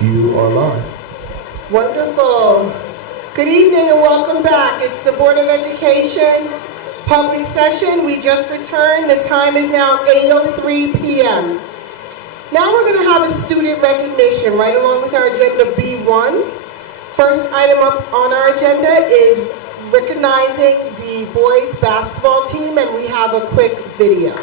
You are live. Wonderful. Good evening and welcome back. It's the Board of Education public session. We just returned. The time is now 8:03 p.m. Now we're going to have a student recognition right along with our agenda B1. First item up on our agenda is recognizing the boys basketball team, and we have a quick video.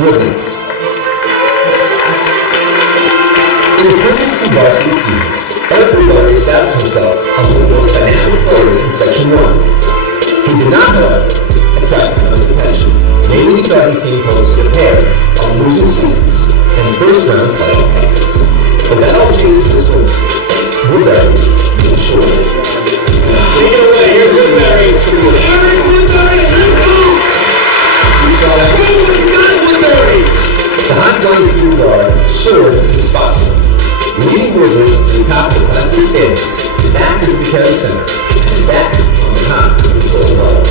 Women's. In his previous two varsity seasons, Eric Woodbury established himself among the most dynamic players in Section 1. He did not, however, attract a ton of attention, mainly because his team posted a pair of losing seasons and first-round playoff exits. But that all changed this week. Woodbury was short. Take it away, here's Woodbury. Eric Woodbury, let's go! You saw that? The high-flying senior guard soared into the spotlight, leading Woodbury to the top of the Class B standings, back into the Kelly Center, and back on the top of the gold medal.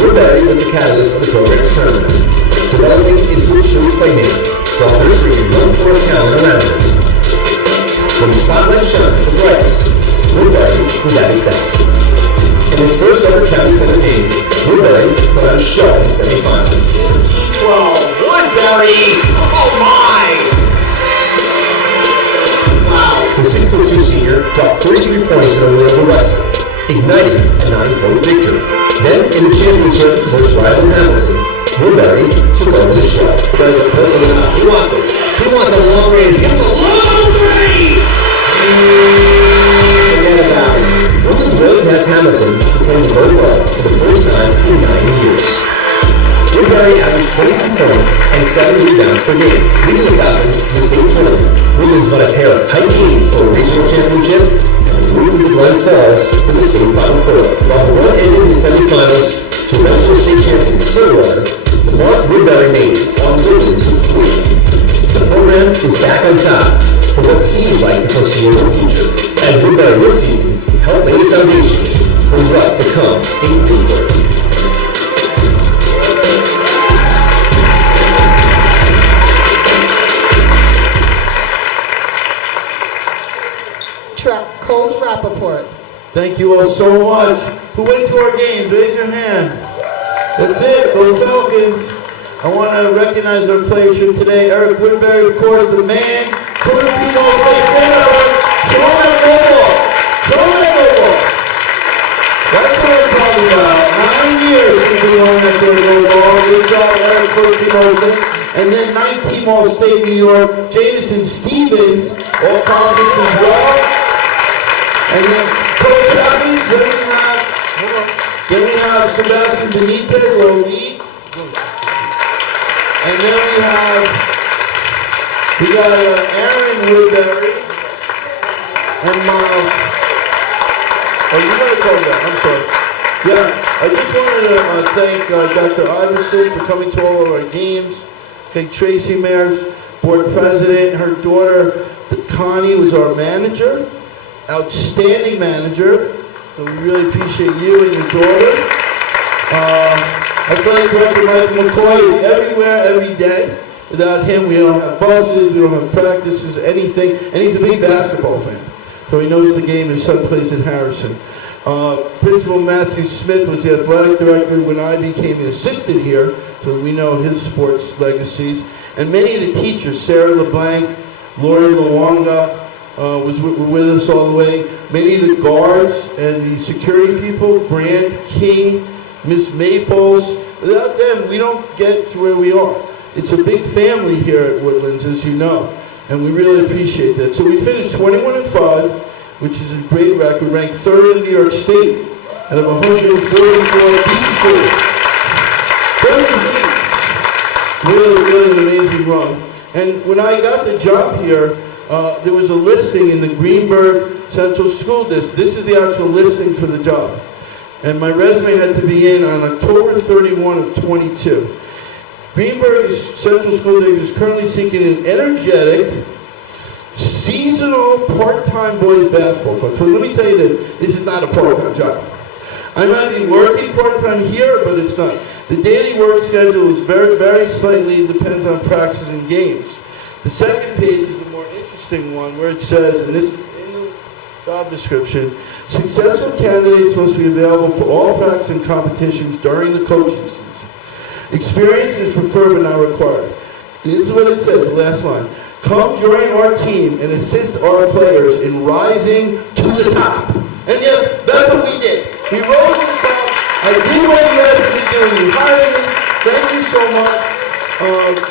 Woodbury was the catalyst of the program's tournament, developing into a true playmaker while nurturing a young core talent around him. When the spotlight shone at the brightest, Woodbury was at his best. In his first ever county center game, Woodbury put on a show in the semifinal. 14-12, Woodbury! Oh my! Wow. The 6'2" senior dropped 43 points in a win over Western, igniting a 9-point victory. Then, in the championship versus rival Hamilton, Woodbury took over the show. There's a person he wants this. He wants a long range. Give him a long range! Forget about it. Women's road past Hamilton to play the gold medal for the first time in 9 years. Woodbury averaged 22 points and 7 rebounds per game, leading the Falcons to the state tournament. Women's won a pair of tight games for a regional championship and moved to the Glens Falls for the state Final Four. While the run ended in the semifinals to eventual state champion Stillwater, the mark Woodbury made on Woodlands was clear. The program is back on top for what seems like the foreseeable future, as Woodbury this season helped lay the foundation for what's to come in Greenburgh. Coach Rappaport. Thank you all so much. Who went to our games? Raise your hand. That's it, go Falcons. I want to recognize our players here today. Eric Woodbury, of course, the man. First team all-state center. Show that ball. That's what I'm talking about. 9 years since we won that third ball. Good job, Eric, first team all-state. And then 19 all-state New York. Jameson Stevens, all conference as well. And then Coach Evans, then we have Sebastian Benitez, our lead. And then we got Aaron Woodbury and Miles. Oh, you gotta call that, I'm sorry. Yeah, I just wanted to thank Dr. Iverson for coming to all of our games. Thank Tracy Mayers, board president. Her daughter, Connie, was our manager. Outstanding manager. So we really appreciate you and your daughter. Athletic director Michael McCoy is everywhere, every day. Without him, we don't have buses, we don't have practices, anything. And he's a big basketball fan. So he knows the game is someplace in Harrison. Principal Matthew Smith was the athletic director when I became the assistant here. So we know his sports legacies. And many of the teachers, Sarah LeBlanc, Lori Luonga, were with us all the way. Many of the guards and the security people, Grant, King, Miss Maples. Without them, we don't get to where we are. It's a big family here at Woodlands, as you know, and we really appreciate that. So we finished 21-5, which is a great record, ranked 3rd in New York State out of 144 schools. Really an amazing run. And when I got the job here, there was a listing in the Greenburgh Central School District. This is the actual listing for the job. And my resume had to be in on October 31 of 22. Greenburgh Central School District is currently seeking an energetic, seasonal part-time boys basketball coach. So let me tell you this is not a part-time job. I might be working part-time here, but it's not. The daily work schedule is very, very slightly, it depends on practices and games. The second page is the more interesting one where it says, and this is in the job description, successful candidates must be available for all practice and competitions during the coaching season. Experience is preferred but not required. This is what it says, the last line. Come join our team and assist our players in rising to the top. And yes, that's what we did. We rose to the top. I did what you asked me to do. You hired me. Thank you so much.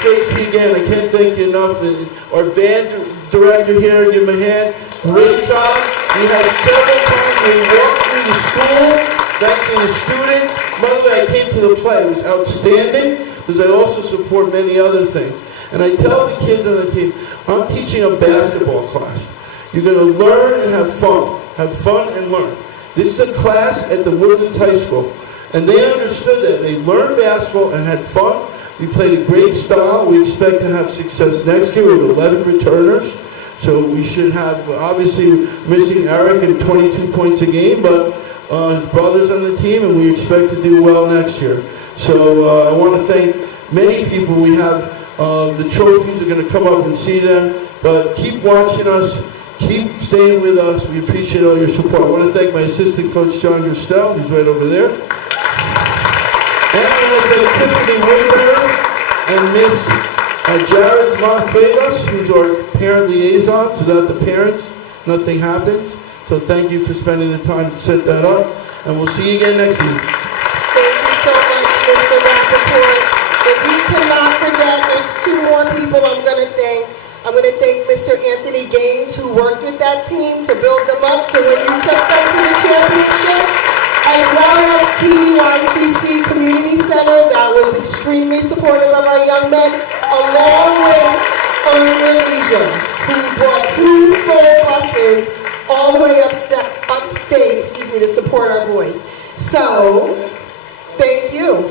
Tracy, again, I can't thank you enough. And our band director here, give him a hand. Great job. We had several times we walked through the school. Thanks to the students. By the way, I came to the play. It was outstanding because I also support many other things. And I tell the kids on the team, I'm teaching a basketball class. You're going to learn and have fun. Have fun and learn. This is a class at the Woodlands High School. And they understood that. They learned basketball and had fun. We played a great style. We expect to have success next year. We have 11 returners. So we should have, obviously, missing Eric at 22 points a game, but his brother's on the team, and we expect to do well next year. So I want to thank many people. We have the trophies. Are going to come up and see them. But keep watching us. Keep staying with us. We appreciate all your support. I want to thank my assistant coach, John Gerstel. He's right over there. And I want to thank Tiffany Woodburn and Miss Jared's Moncuevas, who's our parent liaison. Without the parents, nothing happens. So thank you for spending the time to set that up. And we'll see you again next week. Thank you so much, Mr. Rappaport. If we cannot forget, there's two more people I'm going to thank. I'm going to thank Mr. Anthony Gaines, who worked with that team to build them up to when you took them to the championship, as well as TYCC Community Center that was extremely supportive of our young men, along with Earn Your Leisure, who brought 2 full buses all the way upstate, to support our boys. So, thank you.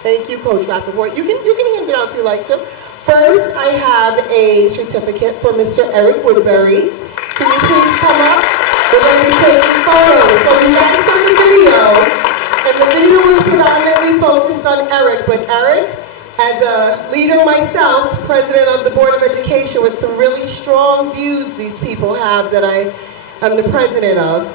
Thank you, Coach Rappaport. You can hand it out if you like to. First, I have a certificate for Mr. Eric Woodbury. Can you please come up? We're going to be taking photos. So you guys saw the video, and the video was predominantly focused on Eric, but Eric, as a leader myself, president of the Board of Education, with some really strong views these people have that I am the president of,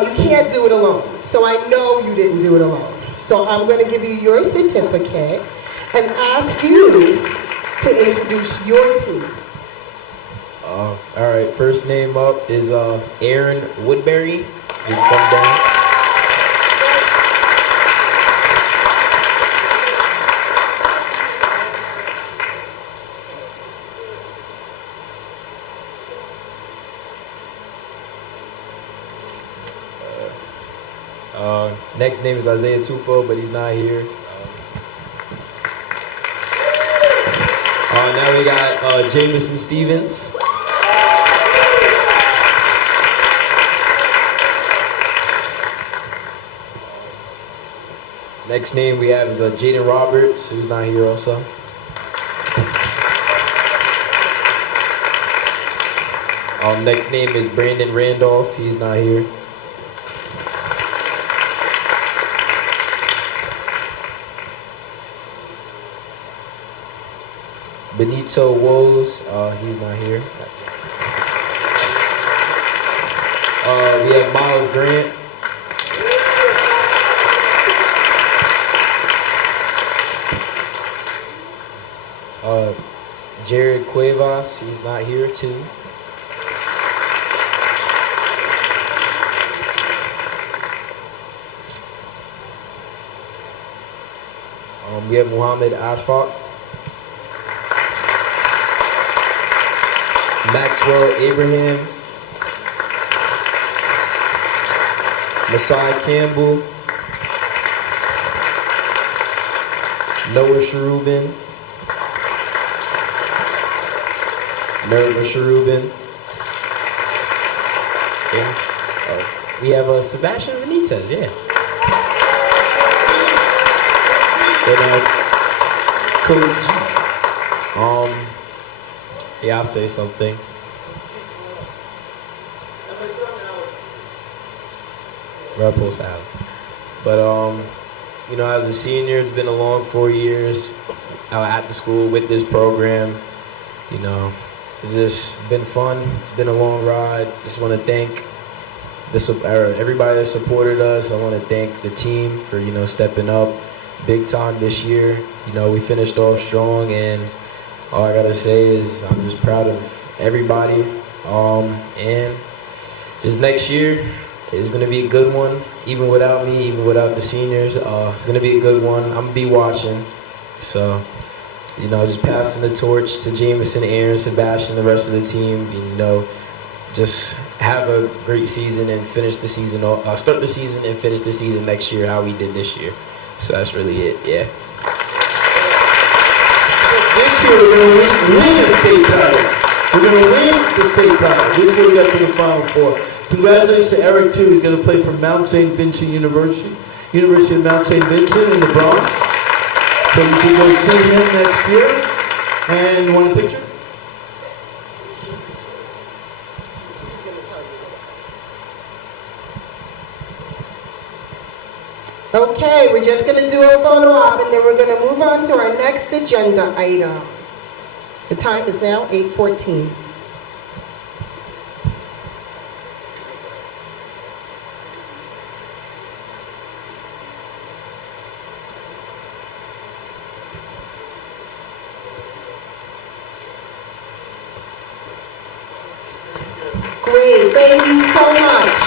you can't do it alone. So I know you didn't do it alone. So I'm going to give you your certificate and ask you to introduce your team. All right, first name up is Aaron Woodbury. You can come down. Next name is Isaiah Tufo, but he's not here. Now we got Jameson Stevens. Next name we have is Jaden Roberts, who's not here also. Next name is Brandon Randolph, he's not here. Benito Woes, he's not here. We have Miles Grant. Jared Cuevas, he's not here too. We have Muhammad Ashfaq. Maxwell Abrahams, Masai Campbell, Noah Sherubin, Nerva Sherubin. We have Sebastian Benitez, yeah. Then Coach G. Yeah, I'll say something. Red Post for Alex. But you know, as a senior, it's been a long 4 years at the school with this program. You know, it's just been fun. It's been a long ride. Just want to thank everybody that supported us. I want to thank the team for, you know, stepping up big time this year. You know, we finished off strong, and all I gotta say is I'm just proud of everybody. And this next year is gonna be a good one, even without me, even without the seniors. It's gonna be a good one. I'm gonna be watching. So, you know, just passing the torch to Jameson, Aaron, Sebastian, the rest of the team. You know, just have a great season and finish the season. Start the season and finish the season next year how we did this year. So that's really it. Yeah. This year we're going to win the state title. We're going to win the state title. This year we got to the Final Four. Congratulations to Eric, too. He's going to play for Mount St. Vincent University. University of Mount St. Vincent in the Bronx. So you can go see him next year. And you want a picture? Okay, we're just going to do a photo op, and then we're going to move on to our next agenda item. The time is now 8:14. Great, thank you so much.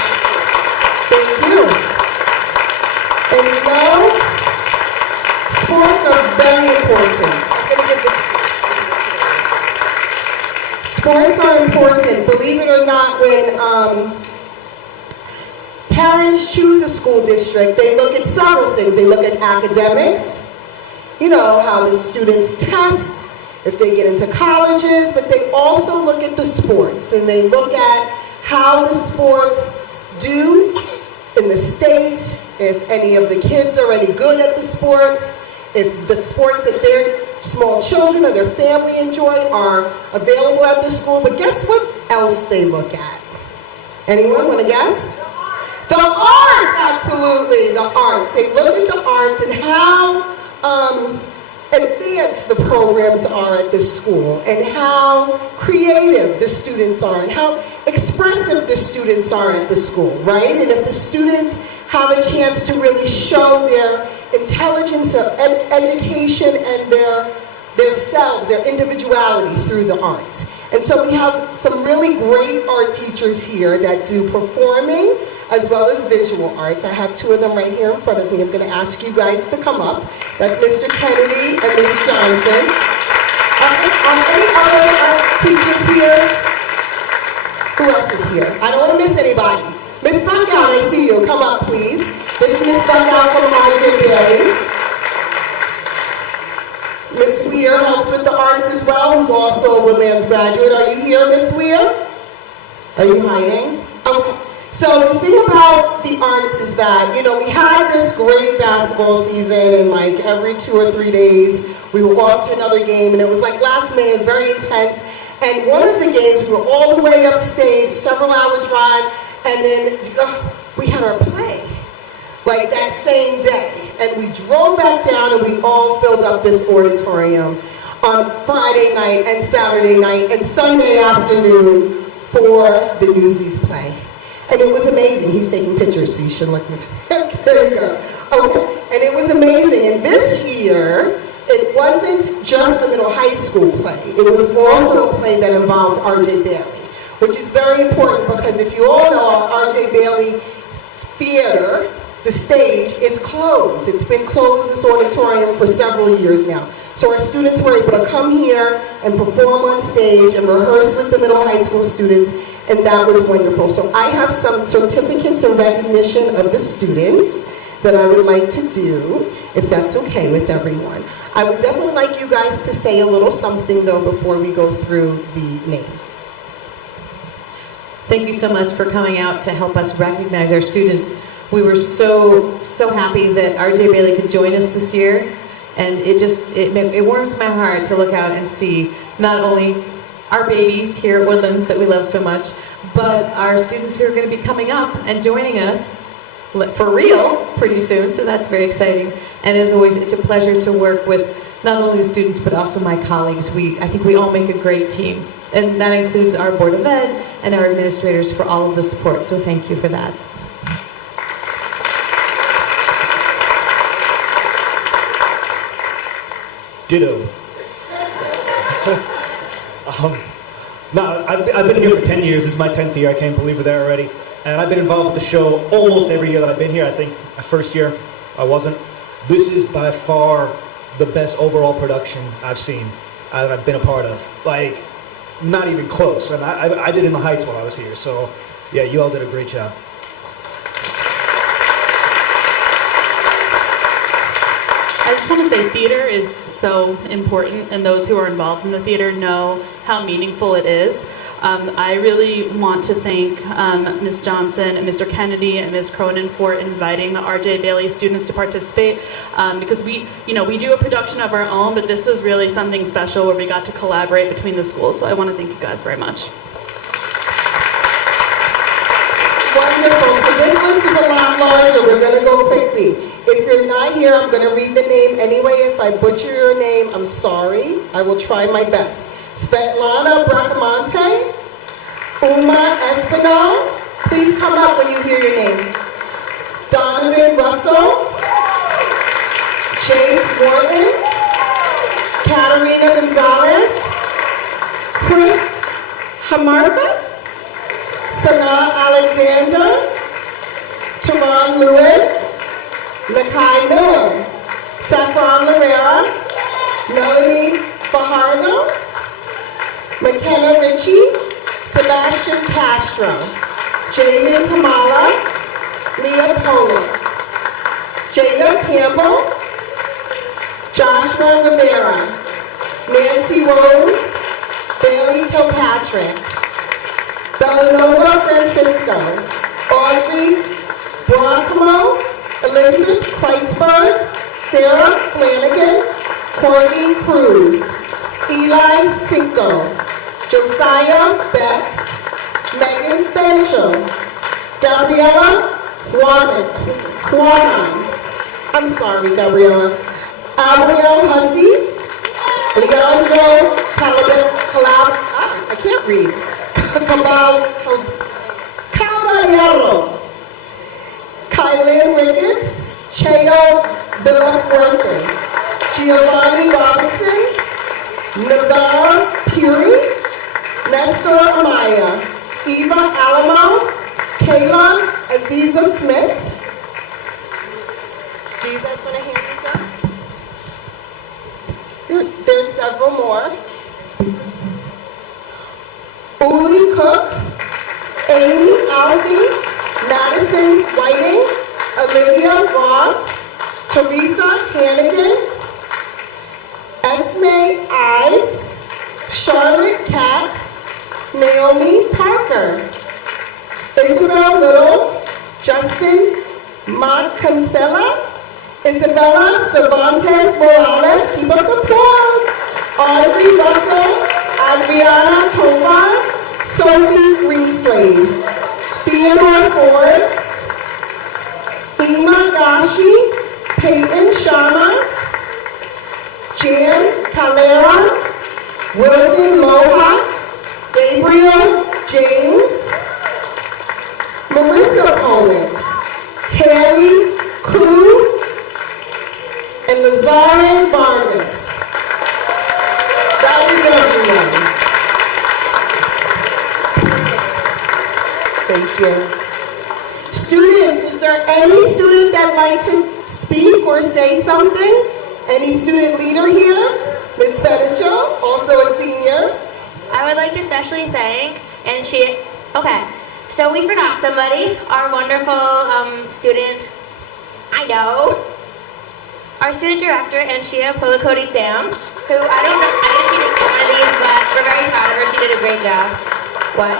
Thank you. And you know, sports are very important. I'm going to give this. Sports are important. Believe it or not, when parents choose a school district, they look at several things. They look at academics, you know, how the students test, if they get into colleges, but they also look at the sports, and they look at how the sports do in the state, if any of the kids are any good at the sports, if the sports that their small children or their family enjoy are available at the school. But guess what else they look at? Anyone want to guess? The arts, absolutely, the arts. They look at the arts and how advanced the programs are at the school, and how creative the students are, and how expressive the students are at the school, right? And if the students have a chance to really show their intelligence, their education, and their selves, their individualities through the arts. And so we have some really great art teachers here that do performing as well as visual arts. I have two of them right here in front of me. I'm going to ask you guys to come up. That's Mr. Kennedy and Ms. Johnson. Are any other art teachers here? Who else is here? I don't want to miss anybody. Ms. Buckout, I see you. Come up, please. This is Ms. Buckout from R.J. Bailey. Ms. Weir helps with the arts as well, who's also a Woodlands graduate. Are you here, Ms. Weir? Are you hiding? Okay. So the thing about the arts is that, you know, we had this great basketball season, and like every 2 or 3 days, we were off to another game, and it was like last minute, it was very intense. And one of the games, we were all the way upstate, several-hour drive, and then we had our play, like that same day. And we drove back down, and we all filled up this auditorium on Friday night and Saturday night and Sunday afternoon for the Newsies play. And it was amazing. He's taking pictures, so you should look this. There you go. Okay. And it was amazing. And this year, it wasn't just the middle high school play. It was also a play that involved R.J. Bailey, which is very important because if you all know, our R.J. Bailey Theater, the stage, is closed. It's been closed, this auditorium, for several years now. So our students were able to come here and perform on stage and rehearse with the middle high school students, and that was wonderful. So I have some certificates and recognition of the students that I would like to do, if that's okay with everyone. I would definitely like you guys to say a little something, though, before we go through the names. Thank you so much for coming out to help us recognize our students. We were so happy that R.J. Bailey could join us this year, and it warms my heart to look out and see not only our babies here at Woodlands that we love so much, but our students who are going to be coming up and joining us for real pretty soon, so that's very exciting. And as always, it's a pleasure to work with not only the students but also my colleagues. I think we all make a great team, and that includes our Board of Ed and our administrators for all of the support, so thank you for that. Ditto. No, I've been here for 10 years. This is my 10th year. I can't believe we're there already. And I've been involved with the show almost every year that I've been here. I think my first year I wasn't. This is by far the best overall production I've seen that I've been a part of. Like, not even close. And I did In the Heights while I was here. So, yeah, you all did a great job. I just want to say theater is so important, and those who are involved in the theater know how meaningful it is. I really want to thank Ms. Johnson and Mr. Kennedy and Ms. Cronin for inviting the R.J. Bailey students to participate, because we do a production of our own, but this was really something special where we got to collaborate between the schools. So I want to thank you guys very much. Wonderful. So this list is a lot larger. We're going to go quickly. If you're not here, I'm going to read the name anyway. If I butcher your name, I'm sorry. I will try my best. Svetlana Bracamonte, Uma Espinal. Please come up when you hear your name. Donovan Russell, Jake Morton, Katarina Gonzalez, Chris Hamarga, Sana Alexander, Teron Lewis, Nakai Miller, Saffron Rivera, Melanie Fajardo, McKenna Ritchie, Sebastian Castro, Jaden Kamala, Leah Poland, Jada Campbell, Joshua Rivera, Nancy Rose, Bailey Kilpatrick, Bellanova Francisco, Audrey Brockmo, Elizabeth Kreitzberg, Sarah Flanagan, Courtney Cruz, Eli Cinco, Josiah Betts, Megan Benchel, Gabriella Juanan, I'm sorry, Gabriella, Ariel Hussey, Leandro I can't read, Caballero, Kylan Ricketts, Cheo Villafuerte, Giovanni Robinson, Navar Puri, Nestor Amaya, Eva Alamo, Kayla Aziza Smith. Do you guys want to hand these up? There's several more. Uli Cook, Amy Alfie, Madison Whiting, Olivia Ross, Teresa Hannigan, Esme Ives, Charlotte Katz, Naomi Parker, Isabel Little, Justin Moncancella, Isabella Cervantes Morales, keep up the applause, Audrey Russell, Adriana Tovar, Sophie Greenslade, Theodore Forbes, Ima Gashi, Peyton Sharma, Jan Calera, Wilton Loha, Gabriel James, Marissa Poland, Harry Koo, and Lazare Vargas. That is everyone. Thank you. Students, is there any student that'd like to speak or say something? Any student leader here? Ms. Fettinger, also a senior. I would like to especially thank, so we forgot somebody, our wonderful student, our student director, Anshia Policoti Sam, who I don't know if she did one of these, but we're very proud of her. She did a great job. What?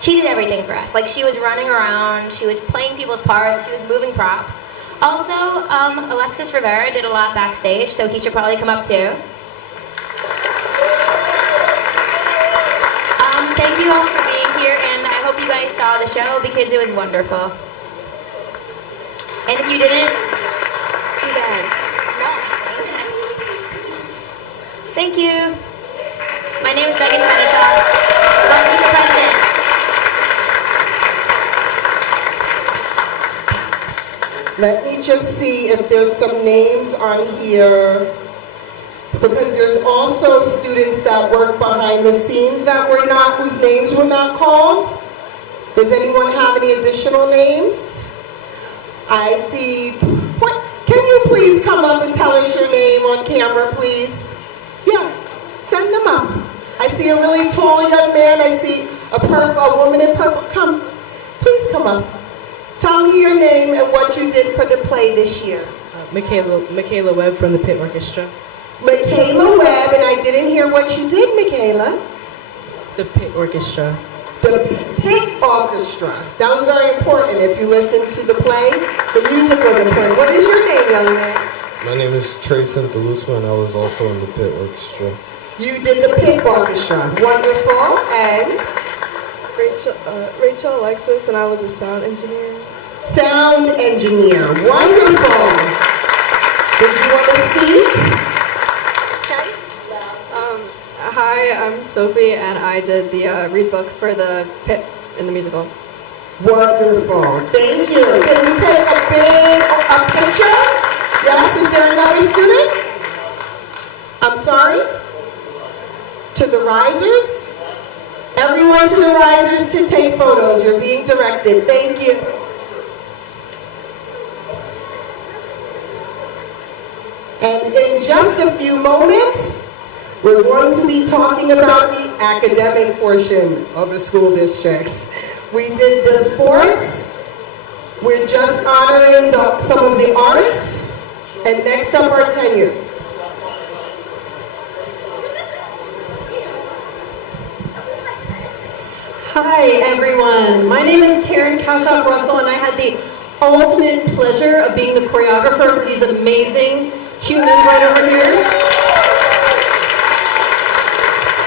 She did everything for us. Like, she was running around, she was playing people's parts, she was moving props. Also, Alexis Rivera did a lot backstage, so he should probably come up too. Thank you all for being here, and I hope you guys saw the show because it was wonderful. And if you didn't, Too bad. no. Thank you. My name is Megan Fenishaw. Welcome to the president. Let me just see if there's some names on here, because there's also students that work behind the scenes that whose names were not called. Does anyone have any additional names? I see, can you please come up and tell us your name on camera, please? Yeah, send them up. I see a really tall young man, I see a woman in purple, please come up. Tell me your name and what you did for the play this year. Michaela Webb from the Pit Orchestra. Michaela Webb, and I didn't hear what you did, Michaela. The Pit Orchestra. The Pit Orchestra. That was very important. If you listen to the play, the music was important. What is your name, young man? My name is Trey Santalusma, and I was also in the Pit Orchestra. You did the Pit Orchestra. Wonderful. And? Rachel Alexis, and I was a sound engineer. Sound engineer. Wonderful. Did you want to speak? Okay. Hi, I'm Sophie, and I did the read book for the Pit in the musical. Wonderful. Thank you. Can we take a picture? Yes, is there another student? I'm sorry? To the risers? Everyone to the risers to take photos. You're being directed. Thank you. And in just a few moments, we're going to be talking about the academic portion of the school district. We did the sports. We're just honoring some of the arts. And next up, our tenure. Hi, everyone. My name is Taryn Kaushak Russell, and I had the ultimate pleasure of being the choreographer for these amazing humans right over here.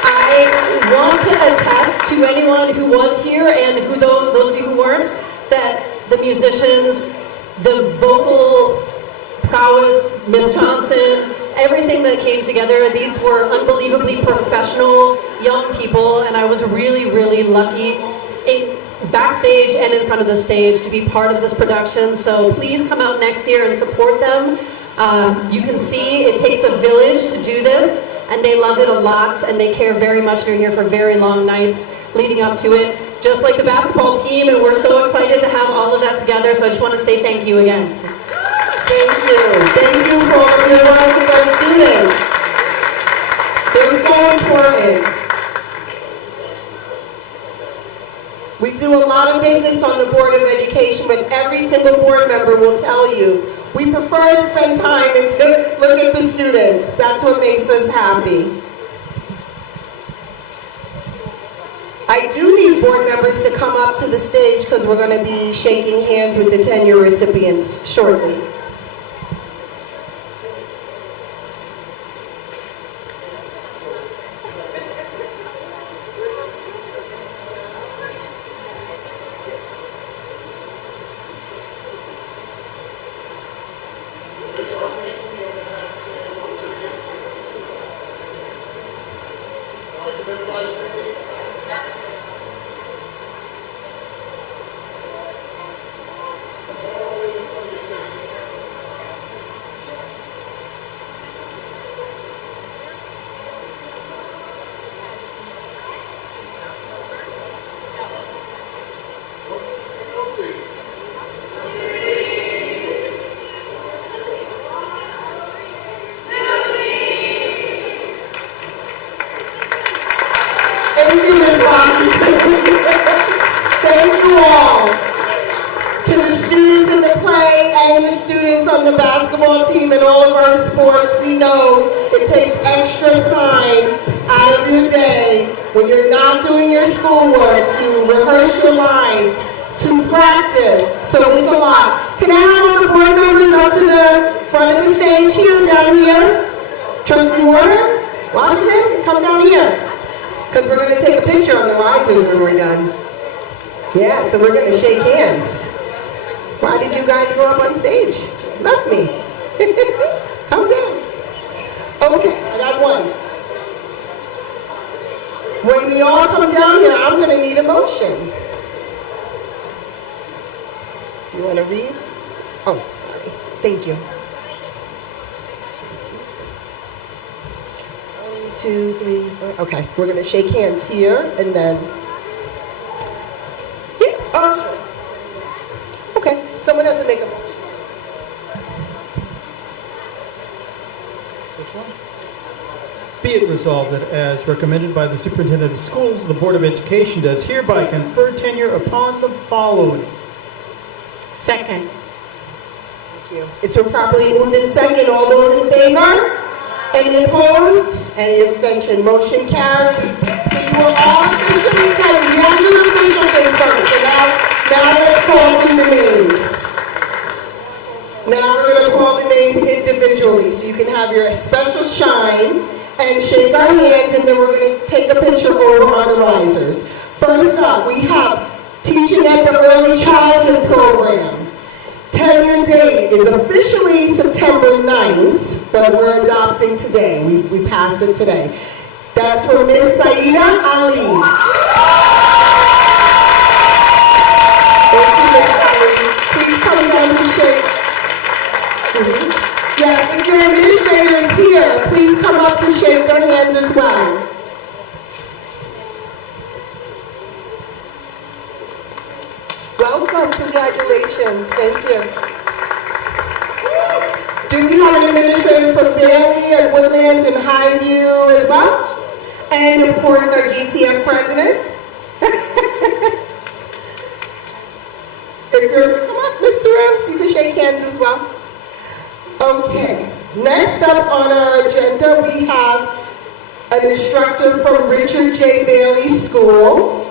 I want to attest to anyone who was here and who those of you who weren't, that the musicians, the vocal prowess, Miss Johnson, everything that came together, these were unbelievably professional young people, and I was really, really lucky backstage and in front of the stage to be part of this production. So please come out next year and support them. You can see it takes a village to do this, and they love it a lot, and they care very much. They're here for very long nights leading up to it, just like the basketball team, and we're so excited to have all of that together, so I just want to say thank you again. Thank you. Thank you for all of your work with our students. They're so important. We do a lot of business on the Board of Education, but every single board member will tell you, we prefer to spend time and to look at the students. That's what makes us happy. I do need board members to come up to the stage because we're going to be shaking hands with the tenure recipients shortly. Thank you, Ms. Washington. Thank you all. To the students in the play and the students on the basketball team and all of our sports, we know it takes extra time out of your day when you're not doing your schoolwork to rehearse your lines, to practice. So it's a lot. Can I have all the board members up to the front of the stage here, down here? Trustee Warner, Washington, come down here. Because we're going to take a picture on the risers when we're done. Yeah, so we're going to shake hands. Why did you guys go up on stage? Left me. Come down. Okay, I got one. When we all come down here, I'm going to need a motion. You want to read? Oh, sorry. Thank you. 1, 2, 3, 4. Okay, we're going to shake hands here and then. Yeah, oh, sure. Okay, someone has to make a motion. This one? Be it resolved that as recommended by the Superintendent of Schools, the Board of Education does hereby confer tenure upon the following. Second. Thank you. It's been properly moved in second. All those in favor? Any opposed? Any abstention? Motion carried. We will all officially tell you. We have to do the official thing first. So now let's call through the names. Now we're going to call the names individually so you can have your special shine and shake our hands, and then we're going to take a picture over on the risers. First up, we have teaching at the Early Childhood Program. Tenure date is officially September 9th, but we're adopting today. We passed it today. That's for Miss Saida Ali. Thank you, Miss Ali. Please come down to shake. Yes, if your administrator is here, please come up to shake their hands as well. Welcome, congratulations, thank you. Do we have an administrator from Bailey and Woodlands and Highview as well? And of course, our GTF president. If you're, come on, Mr. Rams, you can shake hands as well. Okay, next up on our agenda, we have an instructor from Richard J. Bailey School.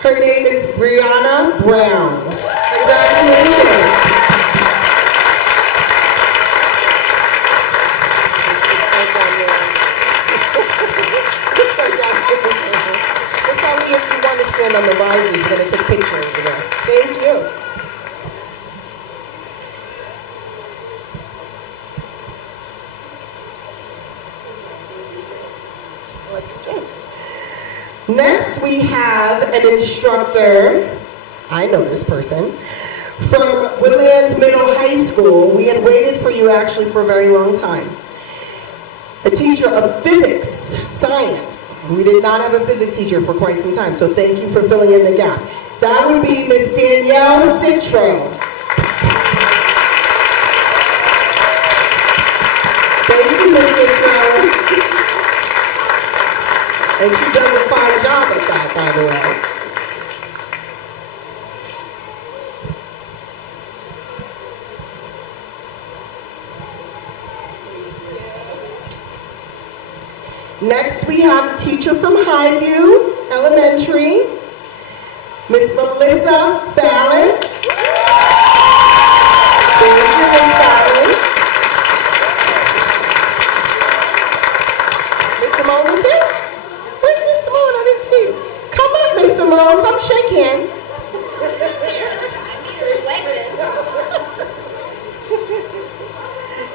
Her name is Brianna Brown. Congratulations. It's only if you want to stand on the risers, we're going to take a picture over there. Thank you. Next, we have an instructor, I know this person, from Woodlands Middle High School. We had waited for you actually for a very long time. A teacher of physics, science. We did not have a physics teacher for quite some time, so thank you for filling in the gap. That would be Miss Danielle Citro. Thank you, Miss Citro. And she does a fine job at that, by the way. Next, we have a teacher from Highview Elementary, Miss Melissa Fallon. Thank you, Miss Fallon. Miss Simone is there? Where's Miss Simone? I didn't see you. Come up, Miss Simone. Come shake hands.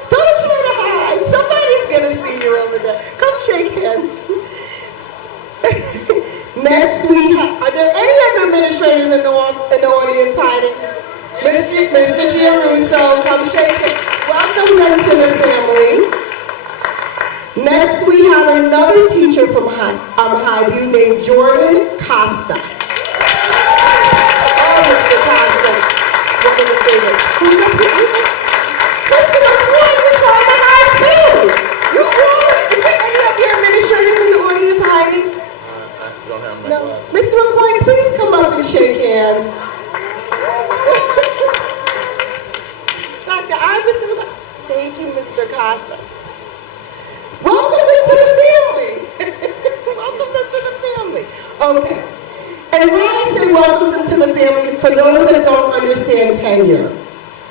Don't try to hide. Somebody's going to see you over there. Come shake hands. Next, are there any other administrators in the audience hiding? Mr. Giarusso, come shake hands. Welcome them to the family. Next, we have another teacher from Highview named Jordan Costa. Oh, Mr. Costa, one of the favorites. Who's up here? Listen, you're trying to hide too. You all, is there any of your administrators in the audience hiding? I don't have my No. glasses. Mr. McCoy, please come up and shake hands. Dr. Iverson was thank you, Mr. Costa. Welcome into the family. Welcome into the family. Okay. And when I say welcome to the family, for those that don't understand tenure,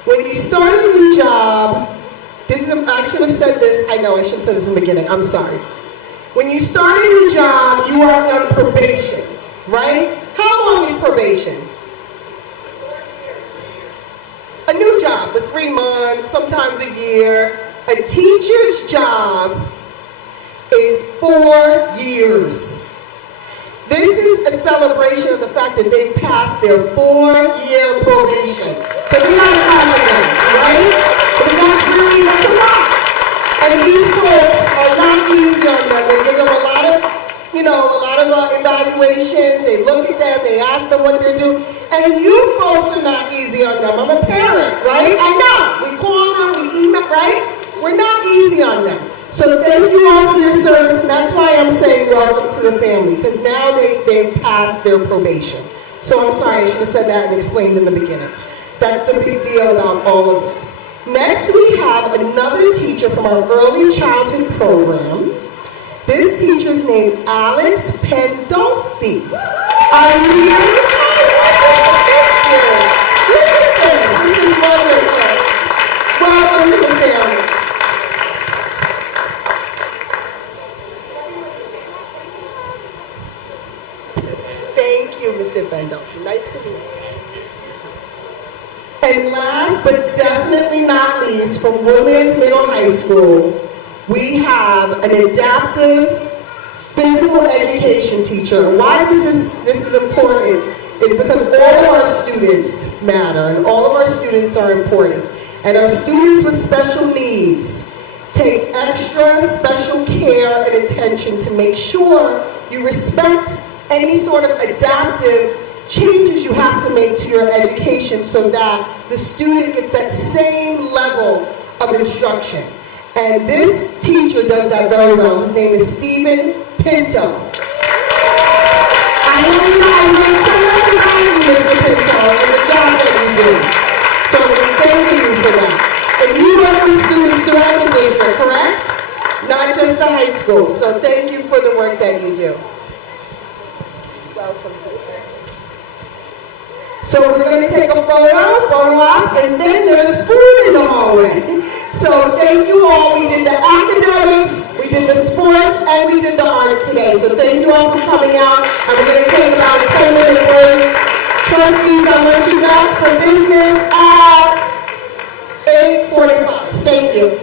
when you start a new job, I should have said this, I know I should have said this in the beginning, I'm sorry. When you start a new job, you are on probation, right? How long is probation? year. A teacher's job is 4 years. This is a celebration of the fact that they've passed their 4-year probation. So we gotta clap for them, right? Because that's a lot. And these folks are not easy on them. They give them a lot of evaluations. They look at them, they ask them what they're doing. And you folks are not easy on them. I'm a parent, right? I know. We call them, we email, right? We're not easy on them. So thank you all for your service, and that's why I'm saying welcome to the family, because now they've passed their probation. So I'm sorry, I should have said that and explained in the beginning. That's the big deal about all of this. Next, we have another teacher from our early childhood program. This teacher's named Alex Pandolfi. Are you here? Thank you. Look at this. This is wonderful. Welcome to the family. Thank you, Mr. Pandolfi. Nice to meet you. And last but definitely not least, from Woodlands Middle High School, we have an adaptive physical education teacher. And why this is important is because all of our students matter and all of our students are important. And our students with special needs take extra special care and attention to make sure you respect any sort of adaptive changes you have to make to your education so that the student gets that same level of instruction. And this teacher does that very well. His name is Stephen Pinto. I know you know I've heard so much about you, Mr. Pinto, and the job that you do. So thank you for that. And you work with students throughout the district, correct? Not just the high school. So thank you for the work that you do. Welcome to the family. So we're going to take a photo op, and then there's food in the hallway. So thank you all. We did the academics, we did the sports, and we did the arts today. So thank you all for coming out. And we're going to take about a 10-minute break. Trustees, I want you back for business at 8:45. Thank you.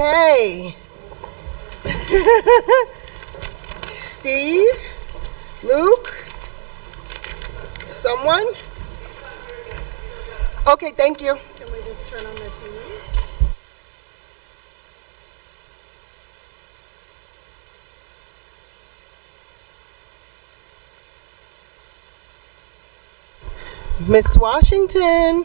Okay. Steve? Luke? Someone? Okay, thank you. Can we just turn on the TV? Miss Washington?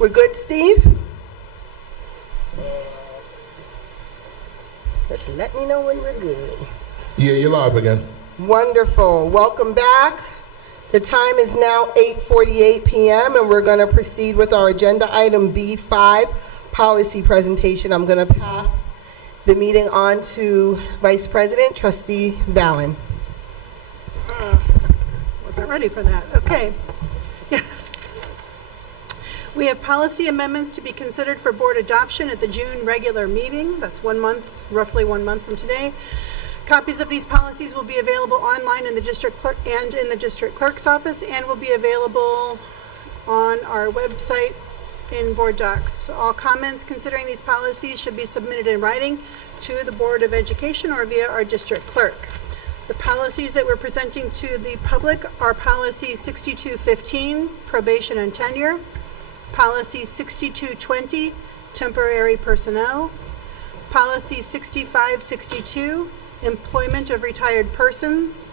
We're good, Steve? Just let me know when we're good. Yeah, you're live again. Wonderful. Welcome back. The time is now 8:48 p.m. and we're going to proceed with our agenda item B5, policy presentation. I'm going to pass the meeting on to Vice President, Trustee Valen. Wasn't ready for that. Okay. We have policy amendments to be considered for board adoption at the June regular meeting. That's 1 month, roughly 1 month from today. Copies of these policies will be available online in the district clerk and in the district clerk's office, and will be available on our website in board docs. All comments considering these policies should be submitted in writing to the Board of Education or via our district clerk. The policies that we're presenting to the public are policy 6215, probation and tenure, policy 6220, temporary personnel, policy 6562, employment of retired persons,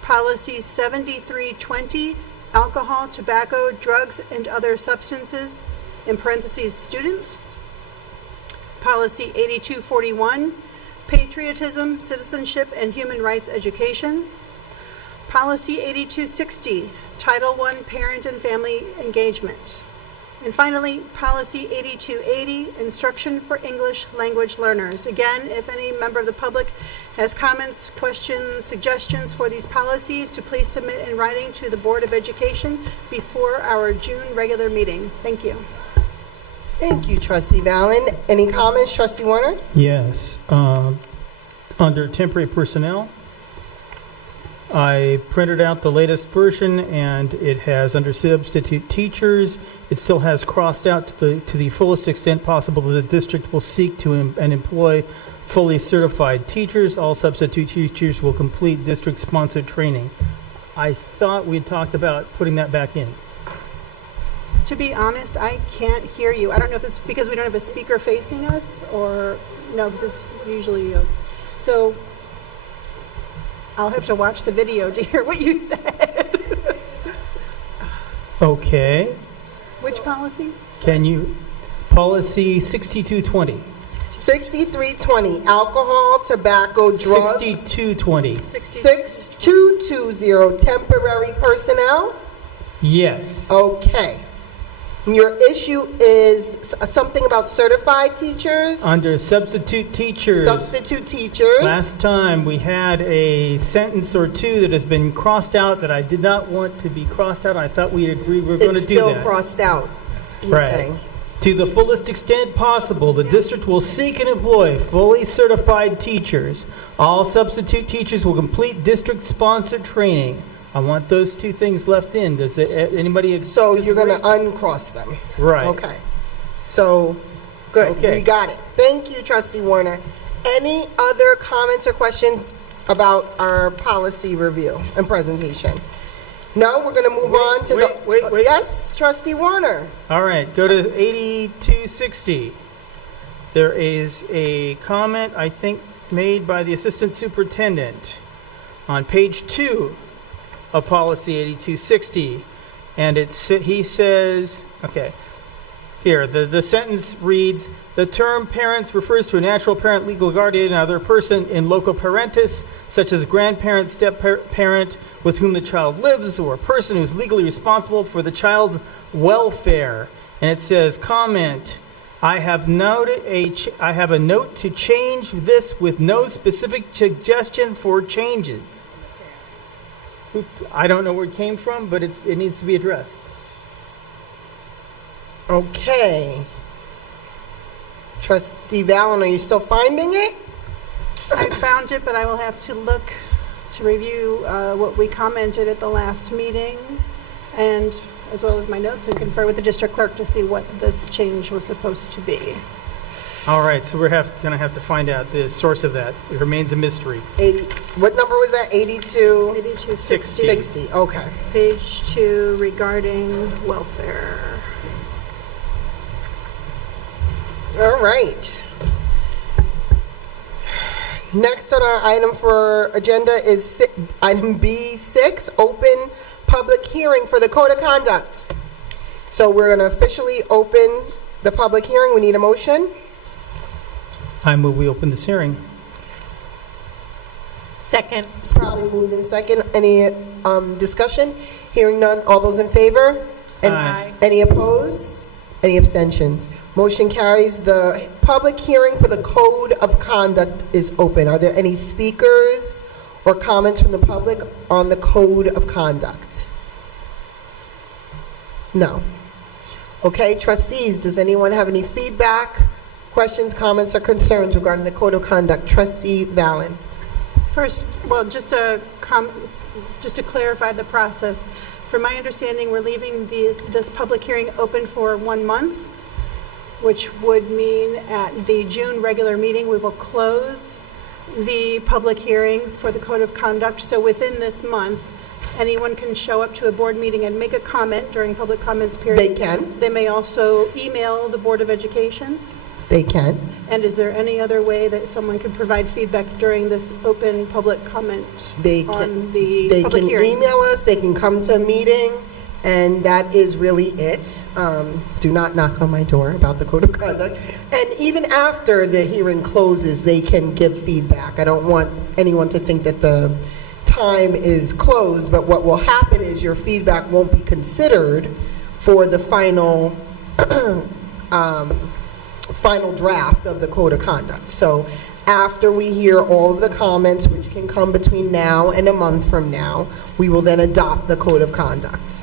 policy 7320, alcohol, tobacco, drugs, and other substances, in parentheses, students, policy 8241, patriotism, citizenship, and human rights education, policy 8260, Title I, parent and family engagement. And finally, policy 8280, instruction for English language learners. Again, if any member of the public has comments, questions, suggestions for these policies, to please submit in writing to the Board of Education before our June regular meeting. Thank you. Thank you, Trustee Valen. Any comments, Trustee Warner? Yes. Under temporary personnel, I printed out the latest version, and it has under substitute teachers, it still has crossed out to the fullest extent possible that the district will seek to and employ fully certified teachers. All substitute teachers will complete district-sponsored training. I thought we talked about putting that back in. To be honest, I can't hear you. I don't know if it's because we don't have a speaker facing us, or no, because it's usually so I'll have to watch the video to hear what you said. Okay. Which policy? Can you, policy 6220. 6320, alcohol, tobacco, drugs. 6220. 6220, temporary personnel? Yes. Okay. Your issue is something about certified teachers? Under substitute teachers. Substitute teachers. Last time we had a sentence or two that has been crossed out that I did not want to be crossed out. I thought we agreed we were going to do that. It's still crossed out, you're saying. To the fullest extent possible, the district will seek and employ fully certified teachers. All substitute teachers will complete district-sponsored training. I want those two things left in. Does anybody disagree? So you're going to uncross them? Right. Okay. So, good. Okay. We got it. Thank you, Trustee Warner. Any other comments or questions about our policy review and presentation? No, we're going to move on to Wait. Yes, Trustee Warner. All right, go to 8260. There is a comment, I think, made by the Assistant Superintendent on page 2 of Policy 8260. And he says, okay, here. The sentence reads, "The term parents refers to a natural parent, legal guardian, and other person in loco parentis, such as a grandparent, step-parent with whom the child lives, or a person who's legally responsible for the child's welfare." And it says, comment, I have a note to change this with no specific suggestion for changes. I don't know where it came from, but it needs to be addressed. Okay. Trustee Valen, are you still finding it? I found it, but I will have to look to review what we commented at the last meeting, and as well as my notes, and confer with the district clerk to see what this change was supposed to be. All right, so we're going to have to find out the source of that. It remains a mystery. What number was that? 82? 8260. 60, okay. Page 2, regarding welfare. All right. Next on our item for agenda is item B6, open public hearing for the Code of Conduct. So we're going to officially open the public hearing. We need a motion. I move we open this hearing. Second. It's probably moved in second. Any discussion? Hearing none. All those in favor? Aye. Any opposed? Any abstentions? Motion carries. The public hearing for the Code of Conduct is open. Are there any speakers or comments from the public on the Code of Conduct? No. Okay, trustees, does anyone have any feedback, questions, comments, or concerns regarding the Code of Conduct? Trustee Valen. First, well, just to clarify the process, from my understanding, we're leaving this public hearing open for 1 month, which would mean at the June regular meeting, we will close the public hearing for the Code of Conduct. So within this month, anyone can show up to a board meeting and make a comment during public comments period. They can. They may also email the Board of Education. They can. And is there any other way that someone can provide feedback during this open public comment on the public hearing? They can email us, they can come to a meeting, and that is really it. Do not knock on my door about the Code of Conduct. And even after the hearing closes, they can give feedback. I don't want anyone to think that the time is closed, but what will happen is your feedback won't be considered for the final final draft of the Code of Conduct. So after we hear all of the comments, which can come between now and a month from now, we will then adopt the Code of Conduct,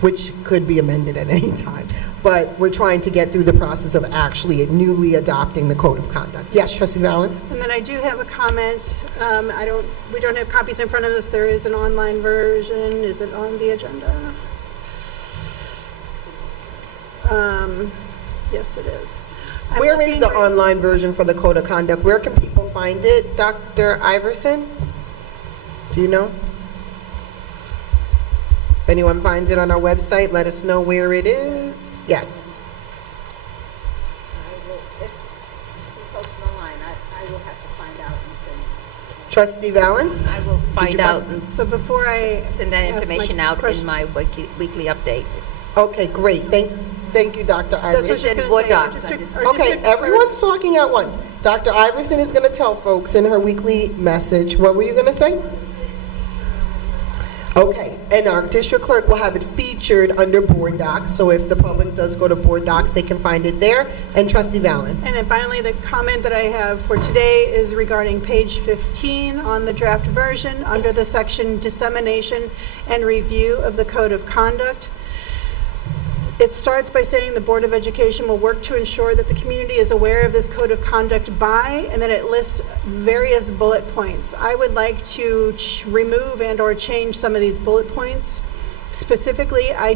which could be amended at any time. But we're trying to get through the process of actually newly adopting the Code of Conduct. Yes, Trustee Valen? And then I do have a comment. We don't have copies in front of us. There is an online version. Is it on the agenda? Yes, it is. Where is the online version for the Code of Conduct? Where can people find it? Dr. Iverson? Do you know? If anyone finds it on our website, let us know where it is. Yes. I will have to find out and send. Trustee Valen? I will find out and so before I send that ask my information out question- in my weekly update. Okay, great. Thank you, Dr. Iverson. That's what I was just Board going docs, to I say. just- Okay, everyone's talking at once. Dr. Iverson is going to tell folks in her weekly message. What were you going to say? Okay, and our district clerk will have it featured under board docs, so if the public does go to board docs, they can find it there. And Trustee Valen. And then finally, the comment that I have for today is regarding page 15 on the draft version under the section dissemination and review of the Code of Conduct. It starts by saying the Board of Education will work to ensure that the community is aware of this Code of Conduct by, and then it lists various bullet points. I would like to remove and or change some of these bullet points. Specifically, I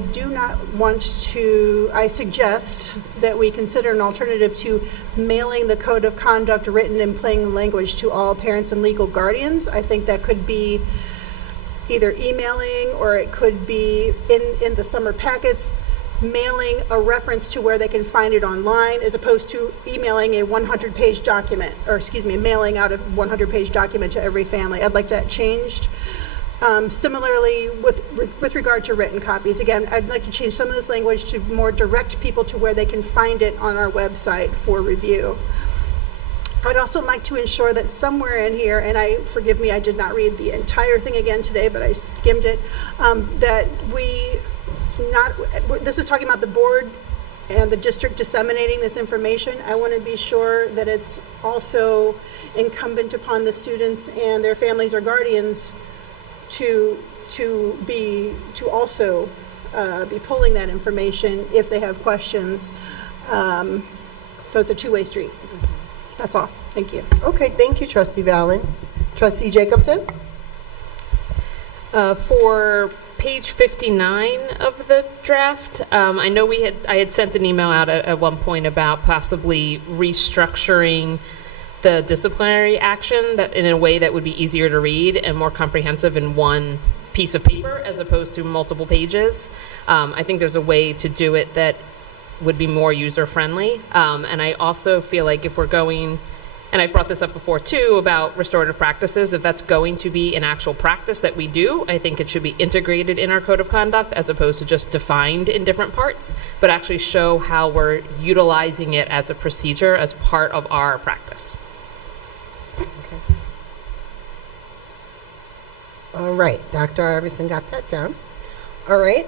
suggest that we consider an alternative to mailing the Code of Conduct written in plain language to all parents and legal guardians. I think that could be either emailing or it could be in the summer packets, mailing a reference to where they can find it online as opposed to emailing a 100-page document, or mailing out a 100-page document to every family. I'd like that changed. Similarly, with regard to written copies, again, I'd like to change some of this language to more direct people to where they can find it on our website for review. I'd also like to ensure that somewhere in here, and forgive me, I did not read the entire thing again today, but I skimmed it, that this is talking about the board and the district disseminating this information. I want to be sure that it's also incumbent upon the students and their families or guardians to also be pulling that information if they have questions. So it's a two-way street. That's all. Thank you. Okay, thank you, Trustee Valen. Trustee Jacobson? For page 59 of the draft, I know I had sent an email out at one point about possibly restructuring the disciplinary action that in a way that would be easier to read and more comprehensive in one piece of paper as opposed to multiple pages. I think there's a way to do it that would be more user-friendly. And I also feel like if we're going, and I brought this up before too, about restorative practices, if that's going to be an actual practice that we do, I think it should be integrated in our code of conduct as opposed to just defined in different parts, but actually show how we're utilizing it as a procedure as part of our practice. All right, Dr. Iverson got that down. All right.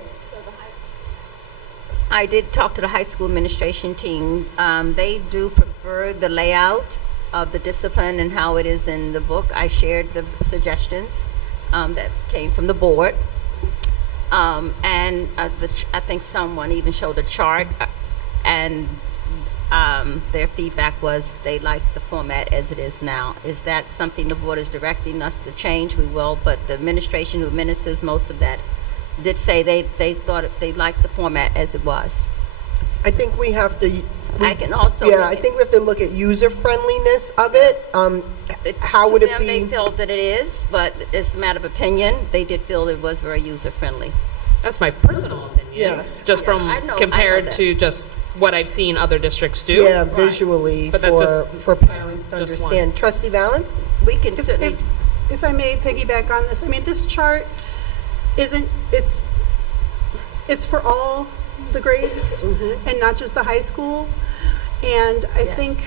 I did talk to the high school administration team. They do prefer the layout of the discipline and how it is in the book. I shared the suggestions that came from the board. And I think someone even showed a chart, and their feedback was they like the format as it is now. Is that something the board is directing us to change? We will, but the administration who administers most of that did say they thought they liked the format as it was. I think we have to. I can also. Yeah, I think we have to look at user friendliness of it. How would it be? They felt that it is, but it's a matter of opinion. They did feel it was very user friendly. That's my personal opinion. Yeah. Just from compared to just what I've seen other districts do. Yeah, visually but that's just for parents to understand. Trustee Valen? We can certainly. If I may piggyback on this, I mean, this chart it's for all the grades and not just the high school. And I think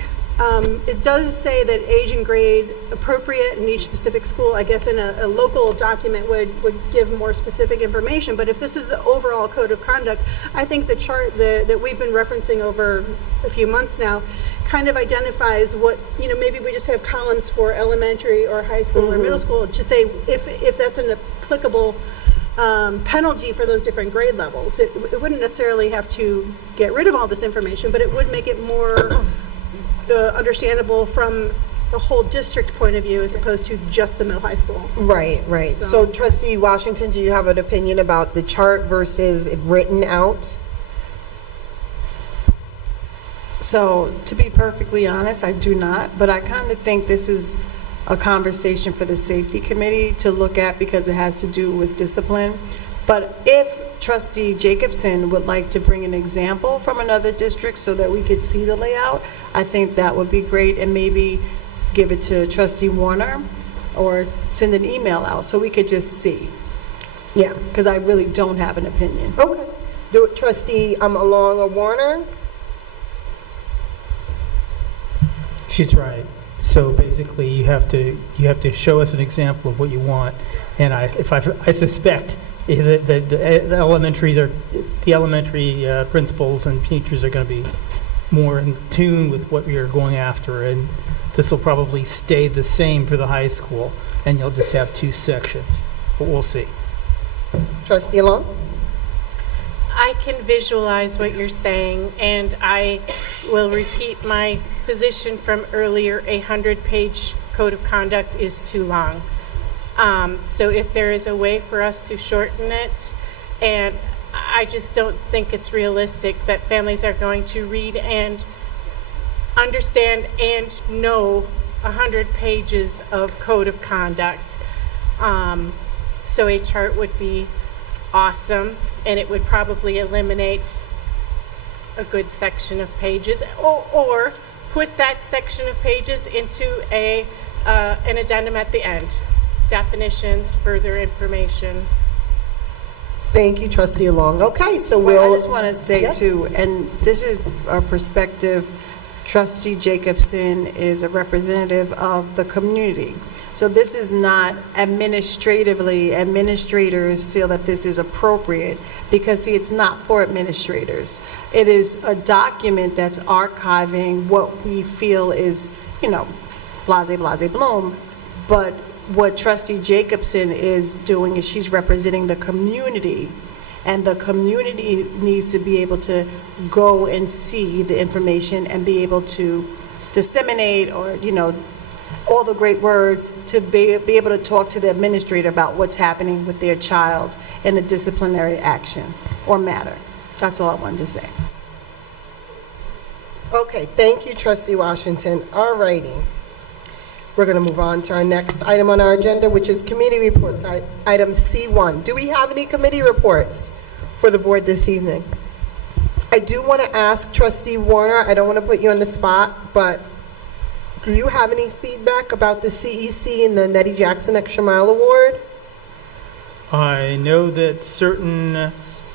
it does say that age and grade appropriate in each specific school. I guess in a local document would give more specific information. But if this is the overall code of conduct, I think the chart that we've been referencing over a few months now kind of identifies what, maybe we just have columns for elementary or high school or middle school to say if that's an applicable penalty for those different grade levels. It wouldn't necessarily have to get rid of all this information, but it would make it more understandable from the whole district point of view as opposed to just the middle high school. Right. So Trustee Washington, do you have an opinion about the chart versus it written out? So, to be perfectly honest, I do not, but I kind of think this is a conversation for the safety committee to look at because it has to do with discipline. But if Trustee Jacobson would like to bring an example from another district so that we could see the layout, I think that would be great, and maybe give it to Trustee Warner or send an email out so we could just see. Yeah. Because I really don't have an opinion. Okay. Do it, Trustee Along or Warner? She's right. So basically, you have to show us an example of what you want, and I suspect that the elementary principals and teachers are going to be more in tune with what you're going after, and this will probably stay the same for the high school, and you'll just have two sections. But we'll see. Trustee Along? I can visualize what you're saying, and I will repeat my position from earlier. A 100-page code of conduct is too long. So if there is a way for us to shorten it, and I just don't think it's realistic that families are going to read and understand and know 100 pages of code of conduct. So a chart would be awesome, and it would probably eliminate a good section of pages, or put that section of pages into an addendum at the end. definitions, further information. Thank you, Trustee Long. Okay, so Well, we'll... I just want to say Yes. too, and this is our perspective, Trustee Jacobson is a representative of the community. So this is not administratively, administrators feel that this is appropriate because, see, it's not for administrators. It is a document that's archiving what we feel is, blase, blase, bloom. But what Trustee Jacobson is doing is she's representing the community, and the community needs to be able to go and see the information and be able to disseminate or, all the great words to be able to talk to the administrator about what's happening with their child in a disciplinary action or matter. That's all I wanted to say. Okay, thank you, Trustee Washington. All righty. We're going to move on to our next item on our agenda, which is committee reports, item C1. Do we have any committee reports for the board this evening? I do want to ask Trustee Warner, I don't want to put you on the spot, but do you have any feedback about the CEC and the Nettie Jackson Extra Mile Award? I know that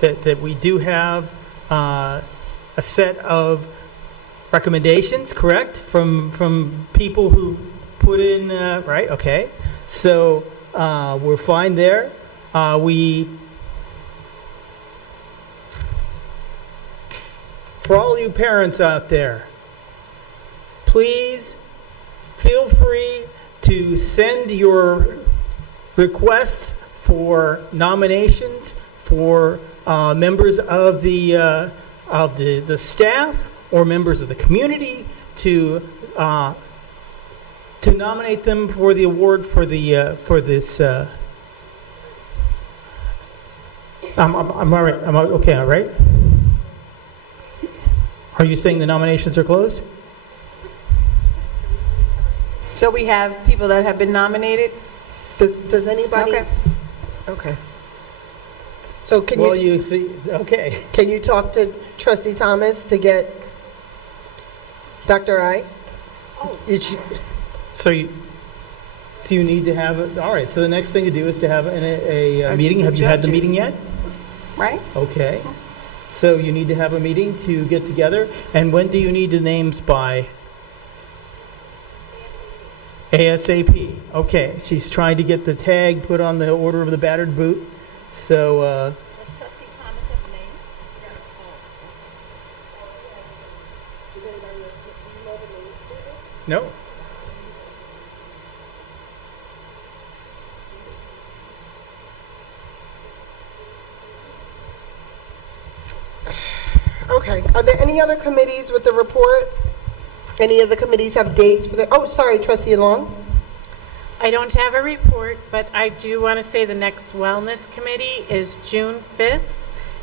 that we do have a set of recommendations, correct, from people who put in, right? Okay, so we're fine there. For all you parents out there, please feel free to send your requests for nominations for members of the staff or members of the community to nominate them for the award for this. I'm all right. I'm okay. All right. Are you saying the nominations are closed? So we have people that have been nominated? Does anybody? Okay. Okay. So can Well, you see, okay. can you talk to Trustee Thomas to get Dr. I? So you need to have it. All right. So the next thing to do is to have a meeting. Have you had the meeting yet? Right. Okay. So you need to have a meeting to get together. And when do you need the names by? ASAP. Okay. She's trying to get the tag put on the order of the battered boot. So. No. Okay. Are there any other committees with the report? Any of the committees have dates for the? Oh, sorry, Trustee Long. I don't have a report, but I do want to say the next Wellness Committee is June 5th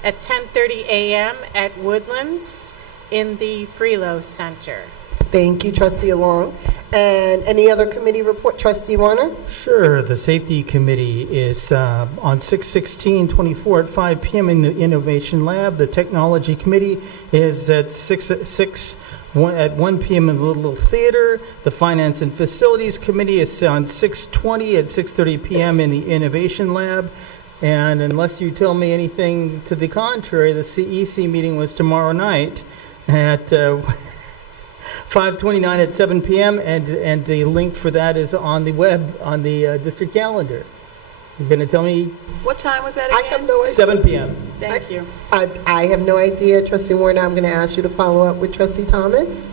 at 10:30 a.m. at Woodlands in the Freelo Center. Thank you, Trustee Long. And any other committee report, Trustee Warner? Sure. The Safety Committee is on 6/16/24 at 5 p.m. in the Innovation Lab. The Technology Committee is at 1 p.m. in the Little Theater. The Finance and Facilities Committee is on 6/20 at 6:30 p.m. in the Innovation Lab. And unless you tell me anything to the contrary, the CEC meeting was tomorrow night at 5:29 at 7 p.m. and the link for that is on the web, on the district calendar. You're going to tell me? What time was that again? I have no idea. 7 p.m. Thank you. I have no idea, Trustee Warner. I'm going to ask you to follow up with Trustee Thomas.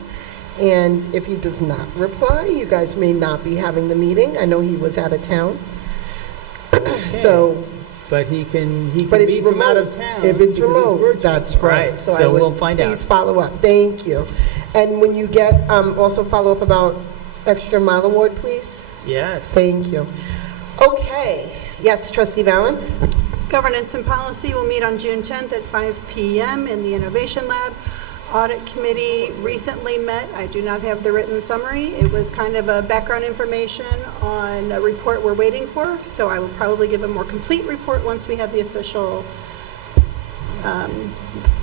And if he does not reply, you guys may not be having the meeting. I know he was out of town. Okay. So. But he can But be it's from remote. out of town. If it's because remote, virtual. that's right. So I would we'll find out. Please follow up. Thank you. And when you get, also follow up about Extra Mile Award, please. Yes. Thank you. Okay. Yes, Trustee Valen? Governance and Policy will meet on June 10th at 5 p.m. in the Innovation Lab. Audit Committee recently met. I do not have the written summary. It was kind of a background information on a report we're waiting for, so I will probably give a more complete report once we have the official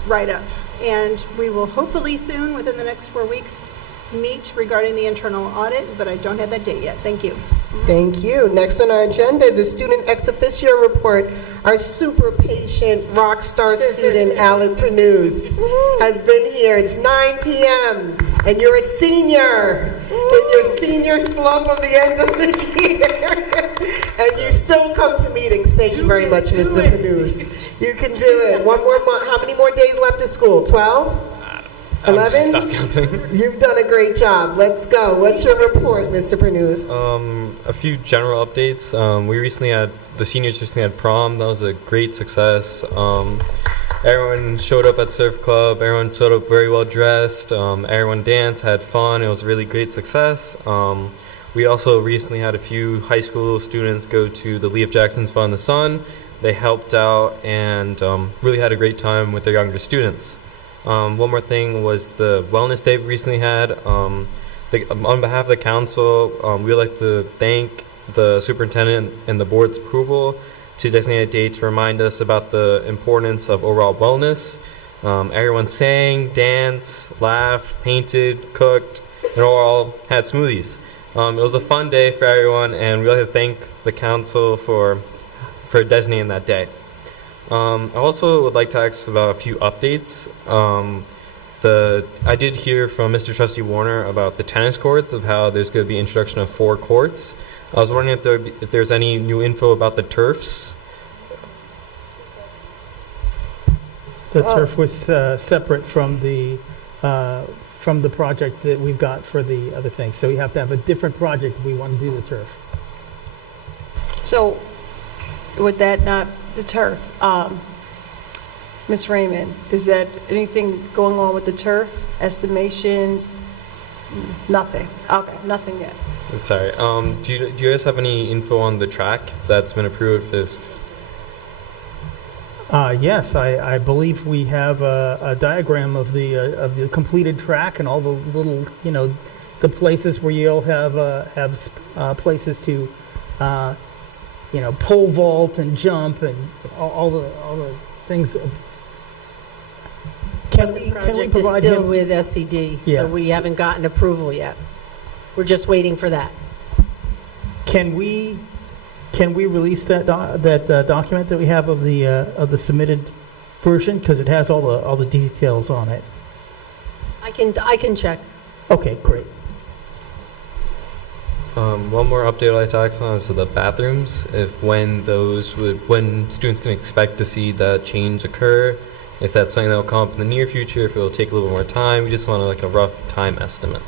write-up. And we will hopefully soon, within the next 4 weeks, meet regarding the internal audit, but I don't have that date yet. Thank you. Thank you. Next on our agenda is a student ex officio report. Our super patient rock star student, Alan Panus, has been here. It's 9 p.m. and you're a senior in your senior slump of the end of the year. And you still come to meetings. Thank you very much, Mr. Panus. You can do it. One more month. How many more days left of school? 12? 11? Stop counting. You've done a great job. Let's go. What's your report, Mr. Panus? A few general updates. The seniors recently had prom. That was a great success. Everyone showed up at Surf Club. Everyone showed up very well dressed. Everyone danced, had fun. It was a really great success. We also recently had a few high school students go to the Leaf Jackson's Fun in the Sun. They helped out and really had a great time with their younger students. One more thing was the wellness day we recently had. On behalf of the council, we would like to thank the superintendent and the board's approval to designate a date to remind us about the importance of overall wellness. Everyone sang, danced, laughed, painted, cooked, and all had smoothies. It was a fun day for everyone, and we would like to thank the council for designating that day. I also would like to ask about a few updates. I did hear from Mr. Trustee Warner about the tennis courts, of how there's going to be introduction of 4 courts. I was wondering if there's any new info about the turfs. The turf was separate from the project that we've got for the other things. So we have to have a different project if we want to do the turf. So, would that not, the turf, Ms. Raymond, is that anything going on with the turf? Estimations? Nothing. Okay, nothing yet. Sorry. Do you guys have any info on the track, if that's been approved? Yes, I believe we have a diagram of the completed track and all the little, the places where you'll have places to, pole vault and jump and all the things. Can we provide him still with SCD, Yeah. so we haven't gotten approval yet. We're just waiting for that. Can we release that document that we have of the submitted version, because it has all the details on it? I can check. Okay, great. One more update I'd like to ask on is the bathrooms. When students can expect to see that change occur, if that's something that will come up in the near future, if it will take a little more time. We just want a rough time estimate.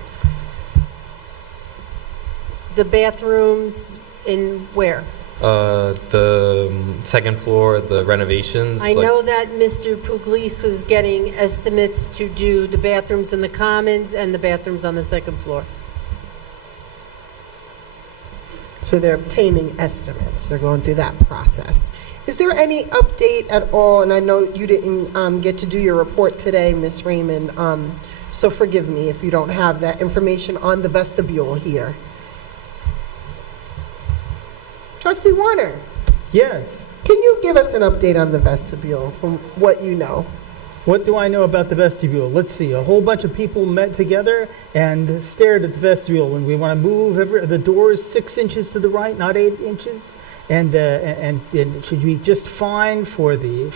The bathrooms in where? The second floor, the renovations. I know that Mr. Pugliese was getting estimates to do the bathrooms in the commons and the bathrooms on the second floor. So they're obtaining estimates. They're going through that process. Is there any update at all? And I know you didn't get to do your report today, Ms. Raymond, so forgive me if you don't have that information on the vestibule here. Trustee Warner. Yes. Can you give us an update on the vestibule from what you know? What do I know about the vestibule? Let's see. A whole bunch of people met together and stared at the vestibule, and we want to move the doors 6 inches to the right, not 8 inches. And it should be just fine for the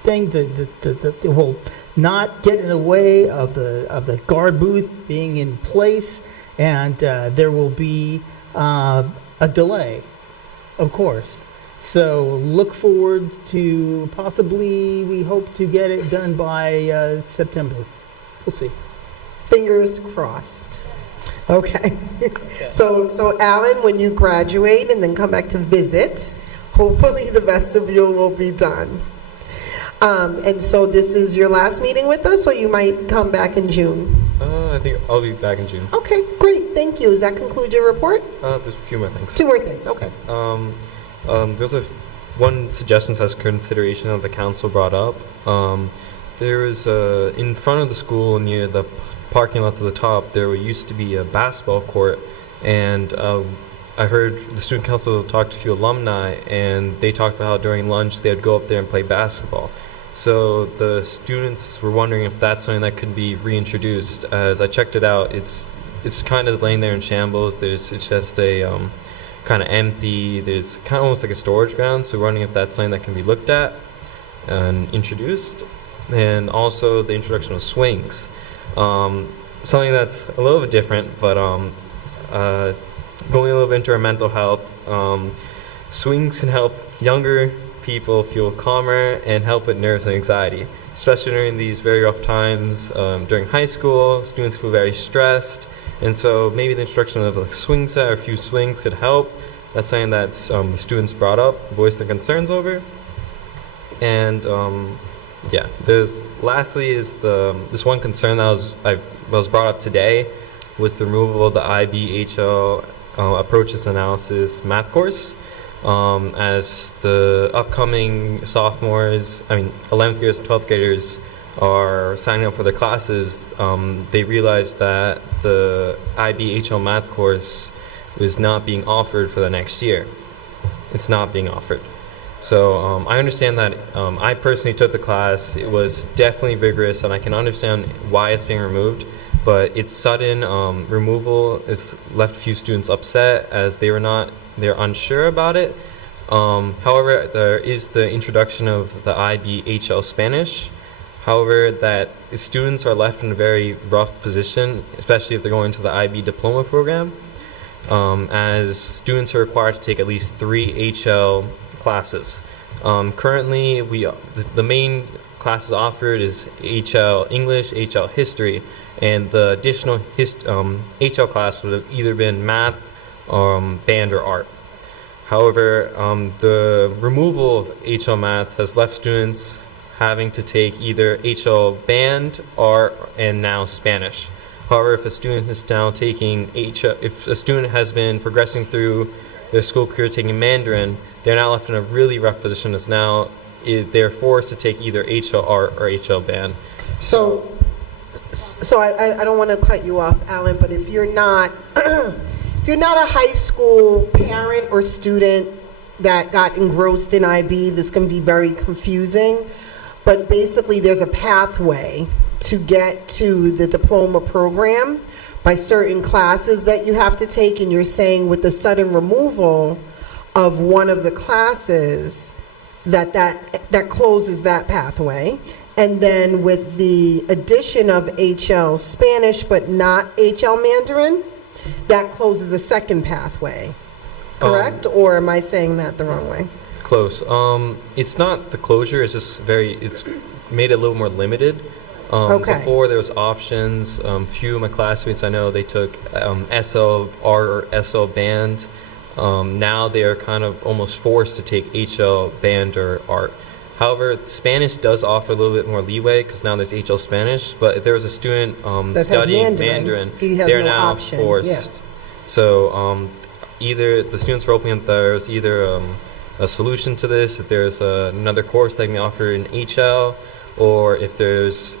thing that will not get in the way of the guard booth being in place, and there will be a delay, of course. So look forward to possibly, we hope to get it done by September. We'll see. Fingers crossed. Okay. So Alan, when you graduate and then come back to visit, hopefully the vestibule will be done. And so this is your last meeting with us, or you might come back in June? I think I'll be back in June. Okay, great. Thank you. Does that conclude your report? There's a few more things. 2 more things. Okay. There's one suggestion as consideration that the council brought up. There is in front of the school near the parking lots at the top, there used to be a basketball court, and I heard the student council talk to a few alumni, and they talked about how during lunch they would go up there and play basketball. So the students were wondering if that's something that could be reintroduced. As I checked it out, it's kind of laying there in shambles. It's just a kind of empty. There's kind of almost like a storage ground. So we're wondering if that's something that can be looked at and introduced. And also the introduction of swings, something that's a little bit different, but going a little bit into our mental health. Swings can help younger people feel calmer and help with nerves and anxiety, especially during these very rough times. During high school, students feel very stressed, and so maybe the introduction of a swing set or a few swings could help. That's something that the students brought up, voiced their concerns over. And yeah, lastly is this one concern that was brought up today was the removal of the IBHL approaches analysis math course. As the upcoming sophomores, 11th graders, 12th graders are signing up for their classes, they realized that the IBHL math course is not being offered for the next year. It's not being offered. So I understand that. I personally took the class. It was definitely rigorous, and I can understand why it's being removed. But its sudden removal has left a few students upset as they're unsure about it. However, there is the introduction of the IBHL Spanish. However, that students are left in a very rough position, especially if they're going to the IB diploma program, as students are required to take at least 3 HL classes. Currently, the main classes offered is HL English, HL History, and the additional HL class would have either been math, band, or art. However, the removal of HL Math has left students having to take either HL Band, art, and now Spanish. However, if a student is now taking if a student has been progressing through their school career taking Mandarin, they're now left in a really rough position as now they're forced to take either HL Art or HL Band. So I don't want to cut you off, Alan, but if you're not if you're not a high school parent or student that got engrossed in IB, this can be very confusing. But basically, there's a pathway to get to the diploma program by certain classes that you have to take, and you're saying with the sudden removal of one of the classes that closes that pathway. And then with the addition of HL Spanish but not HL Mandarin, that closes a second pathway, correct? Or am I saying that the wrong way? Close. It's not the closure, it's just it's made it a little more limited. Okay. Before there was options. Few of my classmates I know, they took SL Art or SL Band. Now they are kind of almost forced to take HL Band or Art. However, Spanish does offer a little bit more leeway because now there's HL Spanish, but if there was a student studying Mandarin, they're now forced. Yeah. So either the students are hoping that there's either a solution to this, if there's another course that can be offered in HL, or if there's,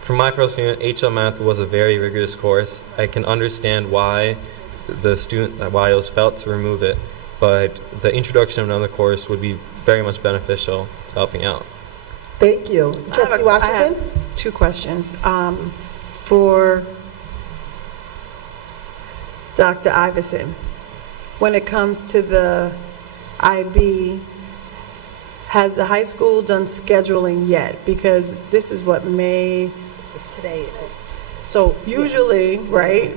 from my personal opinion, HL Math was a very rigorous course. I can understand why why it was felt to remove it, but the introduction of another course would be very much beneficial to helping out. Thank you. Trustee Washington? I have 2 questions. For Dr. Iverson, when it comes to the IB, has the high school done scheduling yet? Because this is what May, today. so usually, right,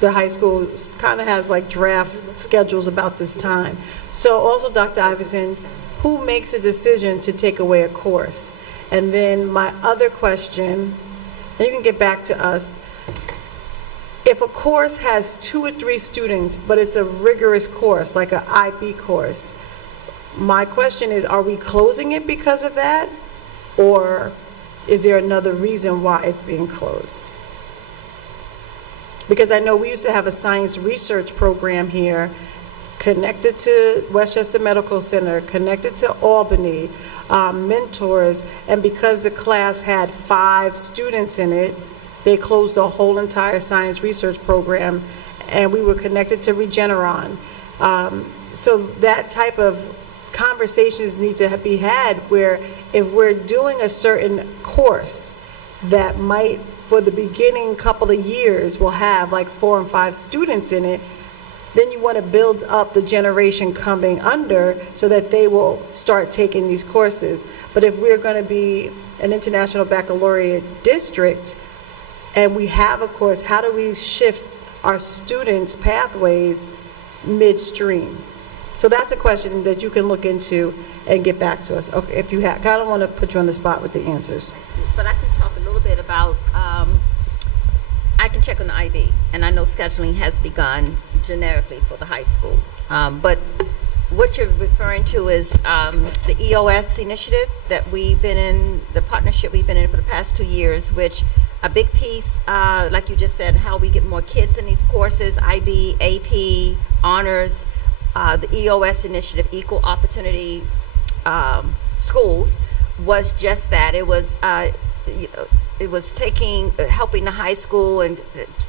the high school kind of has like draft schedules about this time. So also, Dr. Iverson, who makes a decision to take away a course? And then my other question, and you can get back to us, if a course has 2 or 3 students, but it's a rigorous course, like an IB course, my question is, are we closing it because of that? Or is there another reason why it's being closed? Because I know we used to have a science research program here connected to Westchester Medical Center, connected to Albany, mentors, and because the class had 5 students in it, they closed the whole entire science research program, and we were connected to Regeneron. So that type of conversations need to be had where if we're doing a certain course that might, for the beginning couple of years, will have like 4 and 5 students in it, then you want to build up the generation coming under so that they will start taking these courses. But if we're going to be an international baccalaureate district and we have a course, how do we shift our students' pathways midstream? So that's a question that you can look into and get back to us. Okay, if you have, I don't want to put you on the spot with the answers. But I can talk a little bit about, I can check on the IB, and I know scheduling has begun generically for the high school. But what you're referring to is the EOS initiative that we've been in, the partnership we've been in for the past 2 years, which a big piece, like you just said, how we get more kids in these courses, IB, AP, honors, the EOS initiative, Equal Opportunity Schools, was just that. It was helping the high school and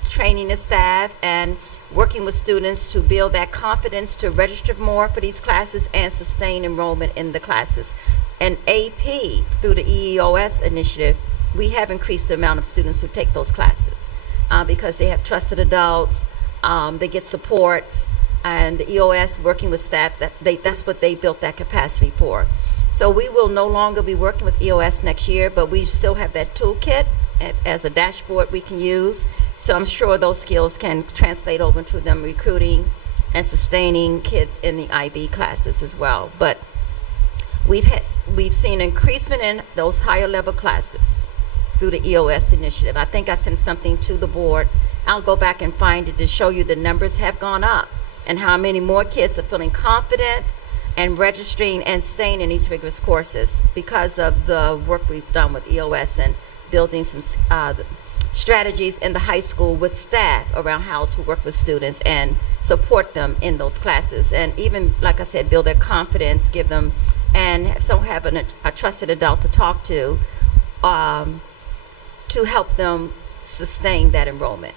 training the staff and working with students to build that confidence to register more for these classes and sustain enrollment in the classes. And AP, through the EOS initiative, we have increased the amount of students who take those classes because they have trusted adults, they get supports, and the EOS working with staff, that's what they built that capacity for. So we will no longer be working with EOS next year, but we still have that toolkit as a dashboard we can use. So I'm sure those skills can translate over to them recruiting and sustaining kids in the IB classes as well. But we've seen increasement in those higher level classes through the EOS initiative. I think I sent something to the board. I'll go back and find it to show you the numbers have gone up and how many more kids are feeling confident and registering and staying in these rigorous courses because of the work we've done with EOS and building some strategies in the high school with staff around how to work with students and support them in those classes. And even, like I said, build their confidence, give them, and have a trusted adult to talk to help them sustain that enrollment.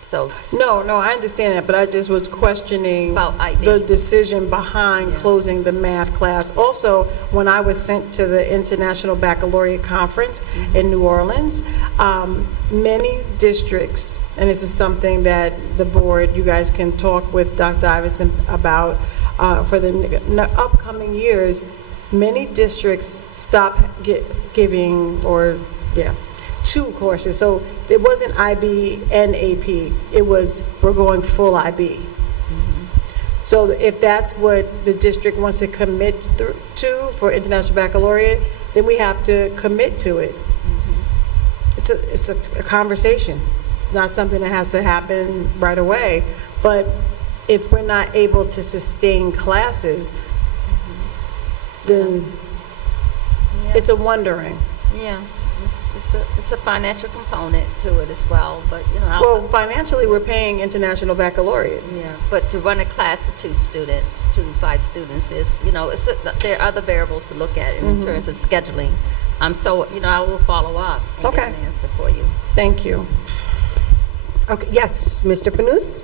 So No, I understand that, but I just was questioning the decision behind closing the math class. Also, when I was sent to the International Baccalaureate Conference in New Orleans, many districts, and this is something that the board, you guys can talk with Dr. Iverson about for the upcoming years, many districts stop giving two courses. So it wasn't IB and AP. It was, we're going full IB. So if that's what the district wants to commit to for International Baccalaureate, then we have to commit to it. It's a conversation. It's not something that has to happen right away. But if we're not able to sustain classes, then it's a wondering. Yeah. It's a financial component to it as well, but well, financially, we're paying International Baccalaureate. Yeah, but to run a class with 2 to 5 students is, there are other variables to look at in terms of scheduling. So I will follow up and get an answer for you. Thank you. Okay. Yes, Mr. Panus.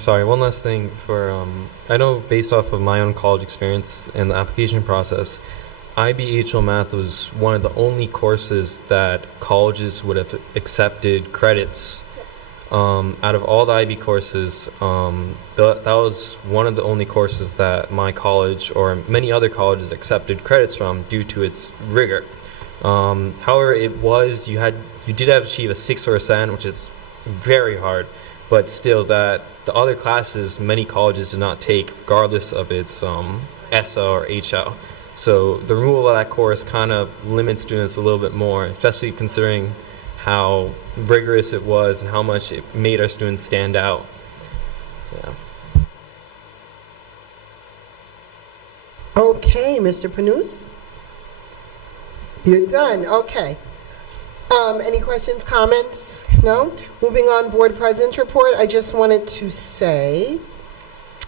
Sorry, one last thing for I know based off of my own college experience and the application process, IBHL Math was one of the only courses that colleges would have accepted credits. Out of all the IB courses, that was one of the only courses that my college or many other colleges accepted credits from due to its rigor. However, you did have to achieve a 6 or a 7, which is very hard, but still that the other classes many colleges did not take regardless of its ESSA or HL. So the removal of that course kind of limits students a little bit more, especially considering how rigorous it was and how much it made our students stand out. So, yeah. Okay, Mr. Panus. You're done. Okay. Any questions, comments? No? Moving on, Board President's Report. I just wanted to say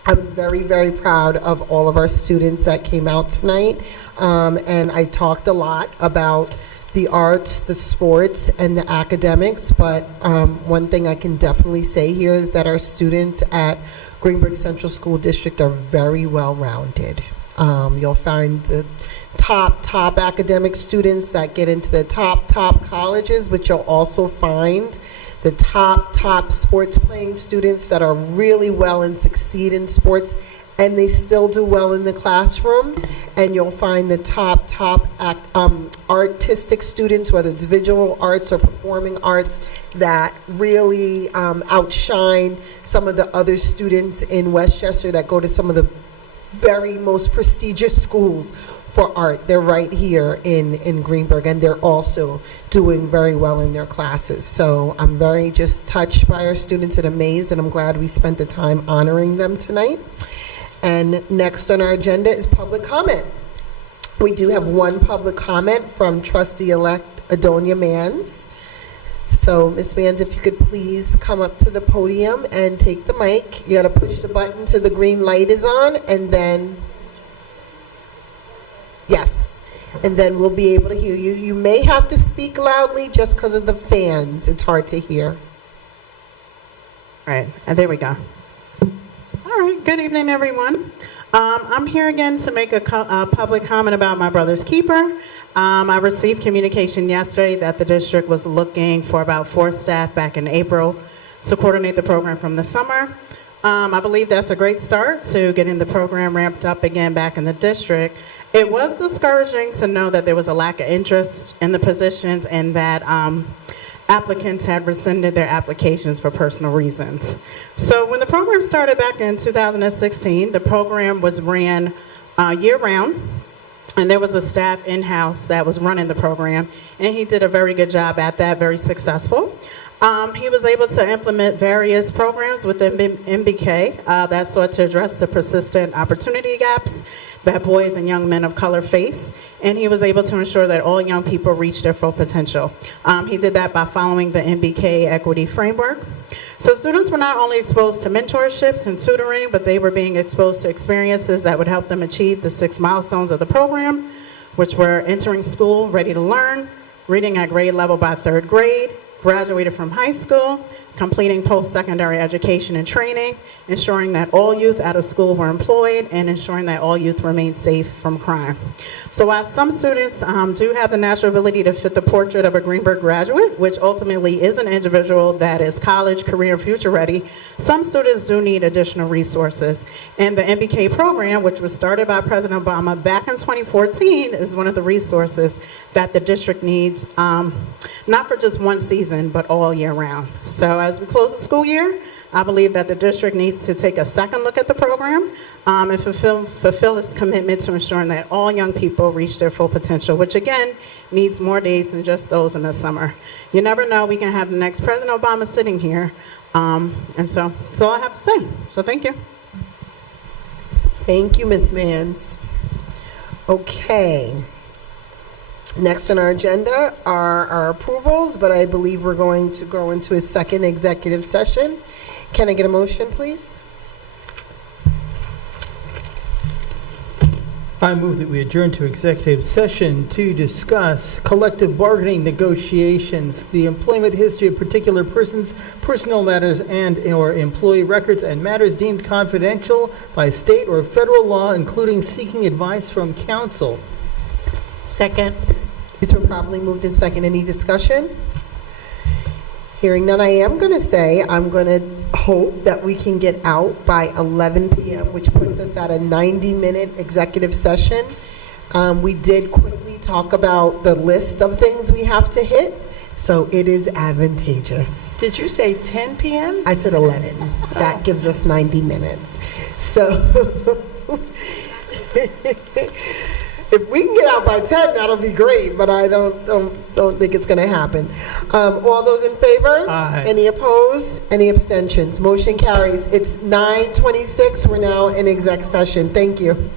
I'm very, very proud of all of our students that came out tonight. And I talked a lot about the arts, the sports, and the academics. But one thing I can definitely say here is that our students at Greenburgh Central School District are very well-rounded. You'll find the top academic students that get into the top colleges, but you'll also find the top sports playing students that are really well and succeed in sports, and they still do well in the classroom. And you'll find the top artistic students, whether it's visual arts or performing arts, that really outshine some of the other students in Westchester that go to some of the very most prestigious schools for art. They're right here in Greenburgh, and they're also doing very well in their classes. So I'm very just touched by our students and amazed, and I'm glad we spent the time honoring them tonight. And next on our agenda is public comment. We do have one public comment from trustee-elect Adonia Mans. So, Ms. Mans, if you could please come up to the podium and take the mic. You gotta push the button till the green light is on, and then, yes, and then we'll be able to hear you. You may have to speak loudly just because of the fans. It's hard to hear. All right, and there we go. All right, good evening, everyone. I'm here again to make a public comment about my brother's keeper. I received communication yesterday that the district was looking for about 4 staff back in April to coordinate the program from the summer. I believe that's a great start to getting the program ramped up again back in the district. It was discouraging to know that there was a lack of interest in the positions and that applicants had rescinded their applications for personal reasons. So when the program started back in 2016, the program was ran year-round, and there was a staff in-house that was running the program, and he did a very good job at that, very successful. He was able to implement various programs within MBK that sought to address the persistent opportunity gaps that boys and young men of color face, and he was able to ensure that all young people reach their full potential. He did that by following the MBK equity framework. So students were not only exposed to mentorships and tutoring, but they were being exposed to experiences that would help them achieve the 6 milestones of the program, which were entering school ready to learn, reading at grade level by 3rd grade, graduated from high school, completing post-secondary education and training, ensuring that all youth out of school were employed, and ensuring that all youth remained safe from crime. So while some students do have the natural ability to fit the portrait of a Greenburgh graduate, which ultimately is an individual that is college, career, and future ready, some students do need additional resources. And the MBK program, which was started by President Obama back in 2014, is one of the resources that the district needs, not for just one season, but all year round. So as we close the school year, I believe that the district needs to take a second look at the program and fulfill its commitment to ensuring that all young people reach their full potential, which again needs more days than just those in the summer. You never know, we can have the next President Obama sitting here. And so that's all I have to say. So thank you. Thank you, Ms. Mans. Okay. Next on our agenda are our approvals, but I believe we're going to go into a second executive session. Can I get a motion, please? I move that we adjourn to executive session to discuss collective bargaining negotiations, the employment history of particular persons, personnel matters, and/or employee records, and matters deemed confidential by state or federal law, including seeking advice from counsel. Second. It's been properly moved in second. Any discussion? Hearing none, I am going to say I'm going to hope that we can get out by 11 p.m., which puts us at a 90-minute executive session. We did quickly talk about the list of things we have to hit, so it is advantageous. Did you say 10 p.m.? I said 11. That gives us 90 minutes. So if we can get out by 10, that'll be great, but I don't think it's going to happen. All those in favor? Aye. Any opposed? Any abstentions? Motion carries. It's 9:26. We're now in exec session. Thank you.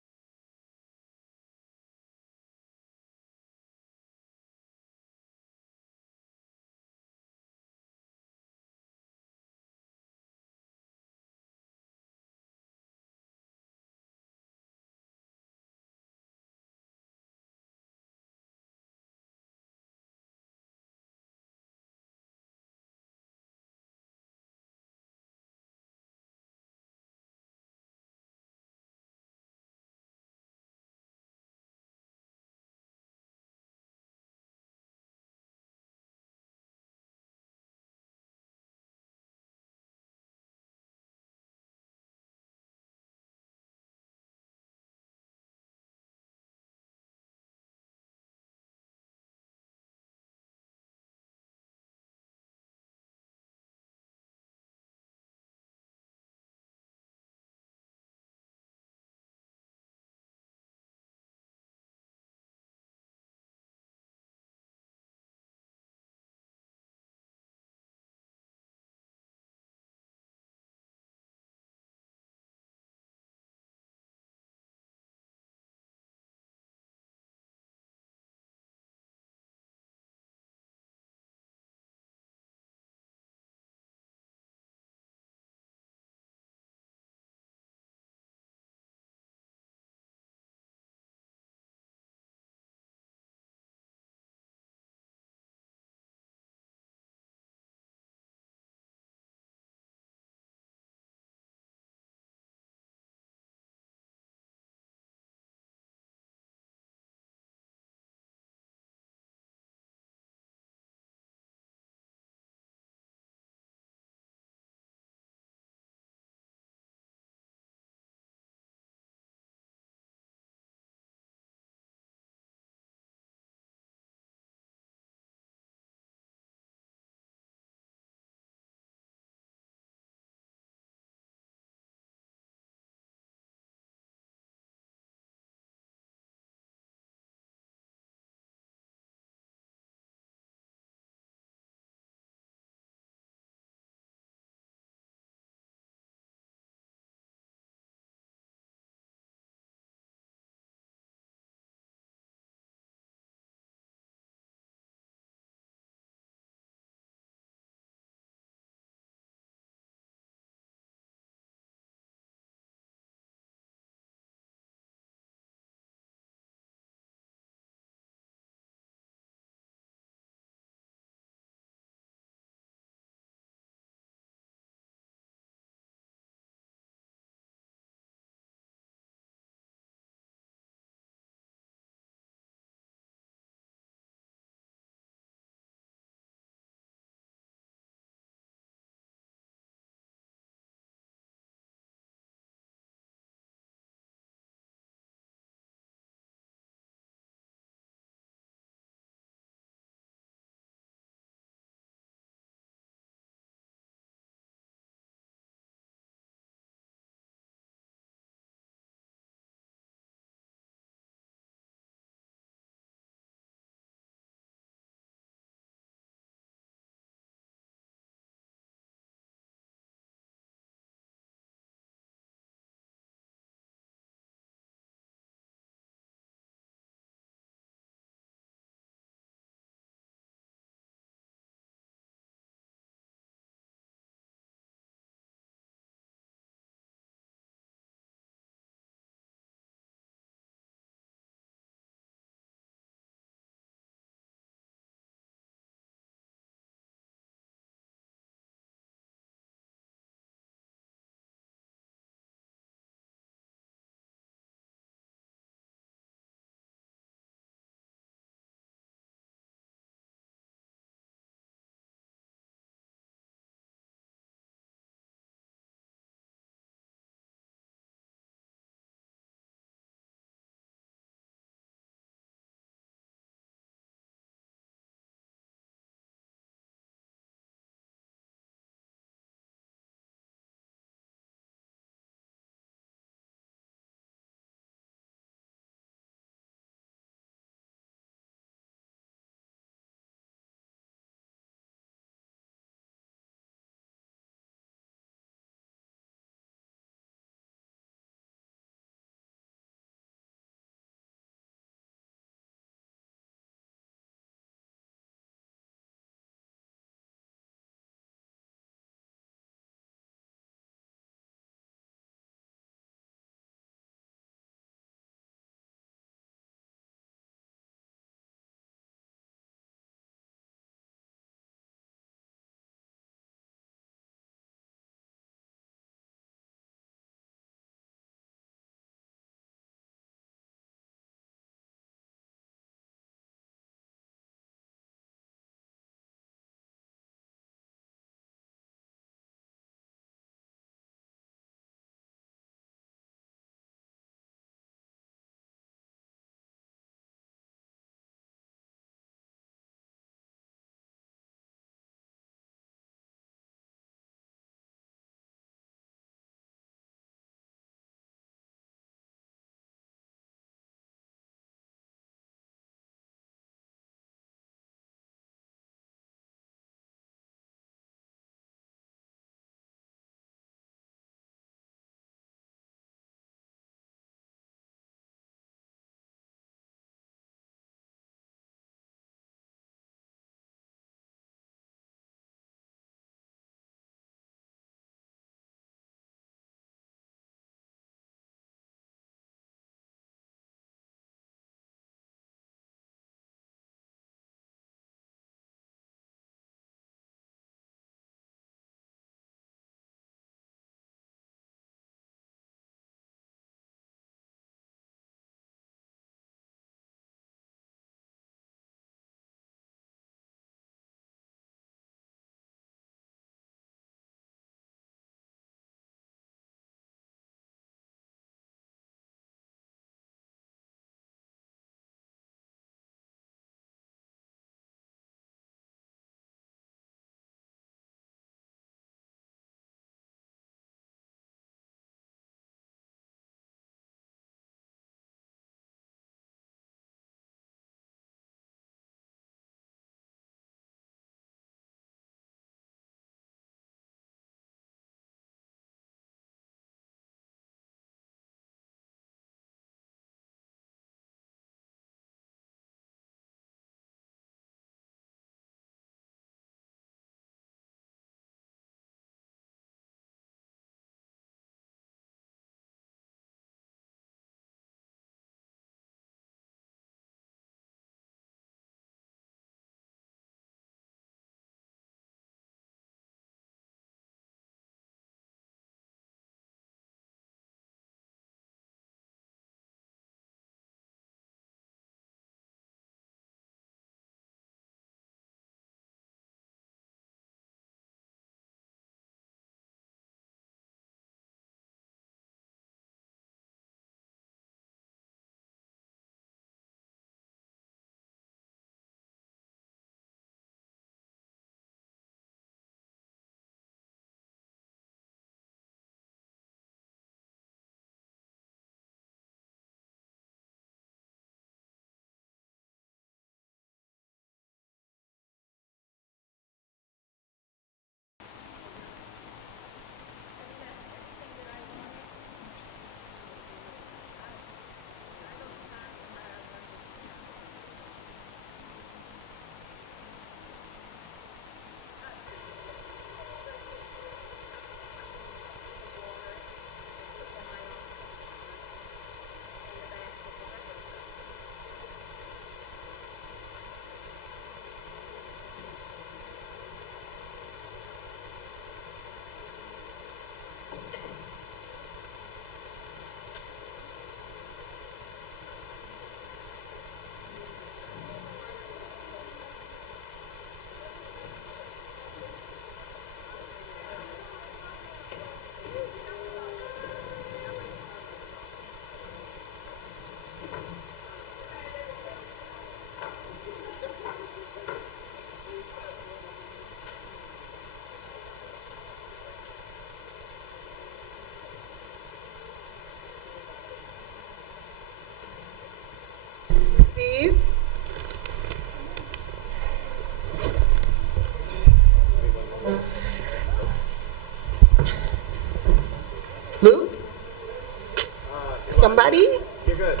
Somebody? You're good.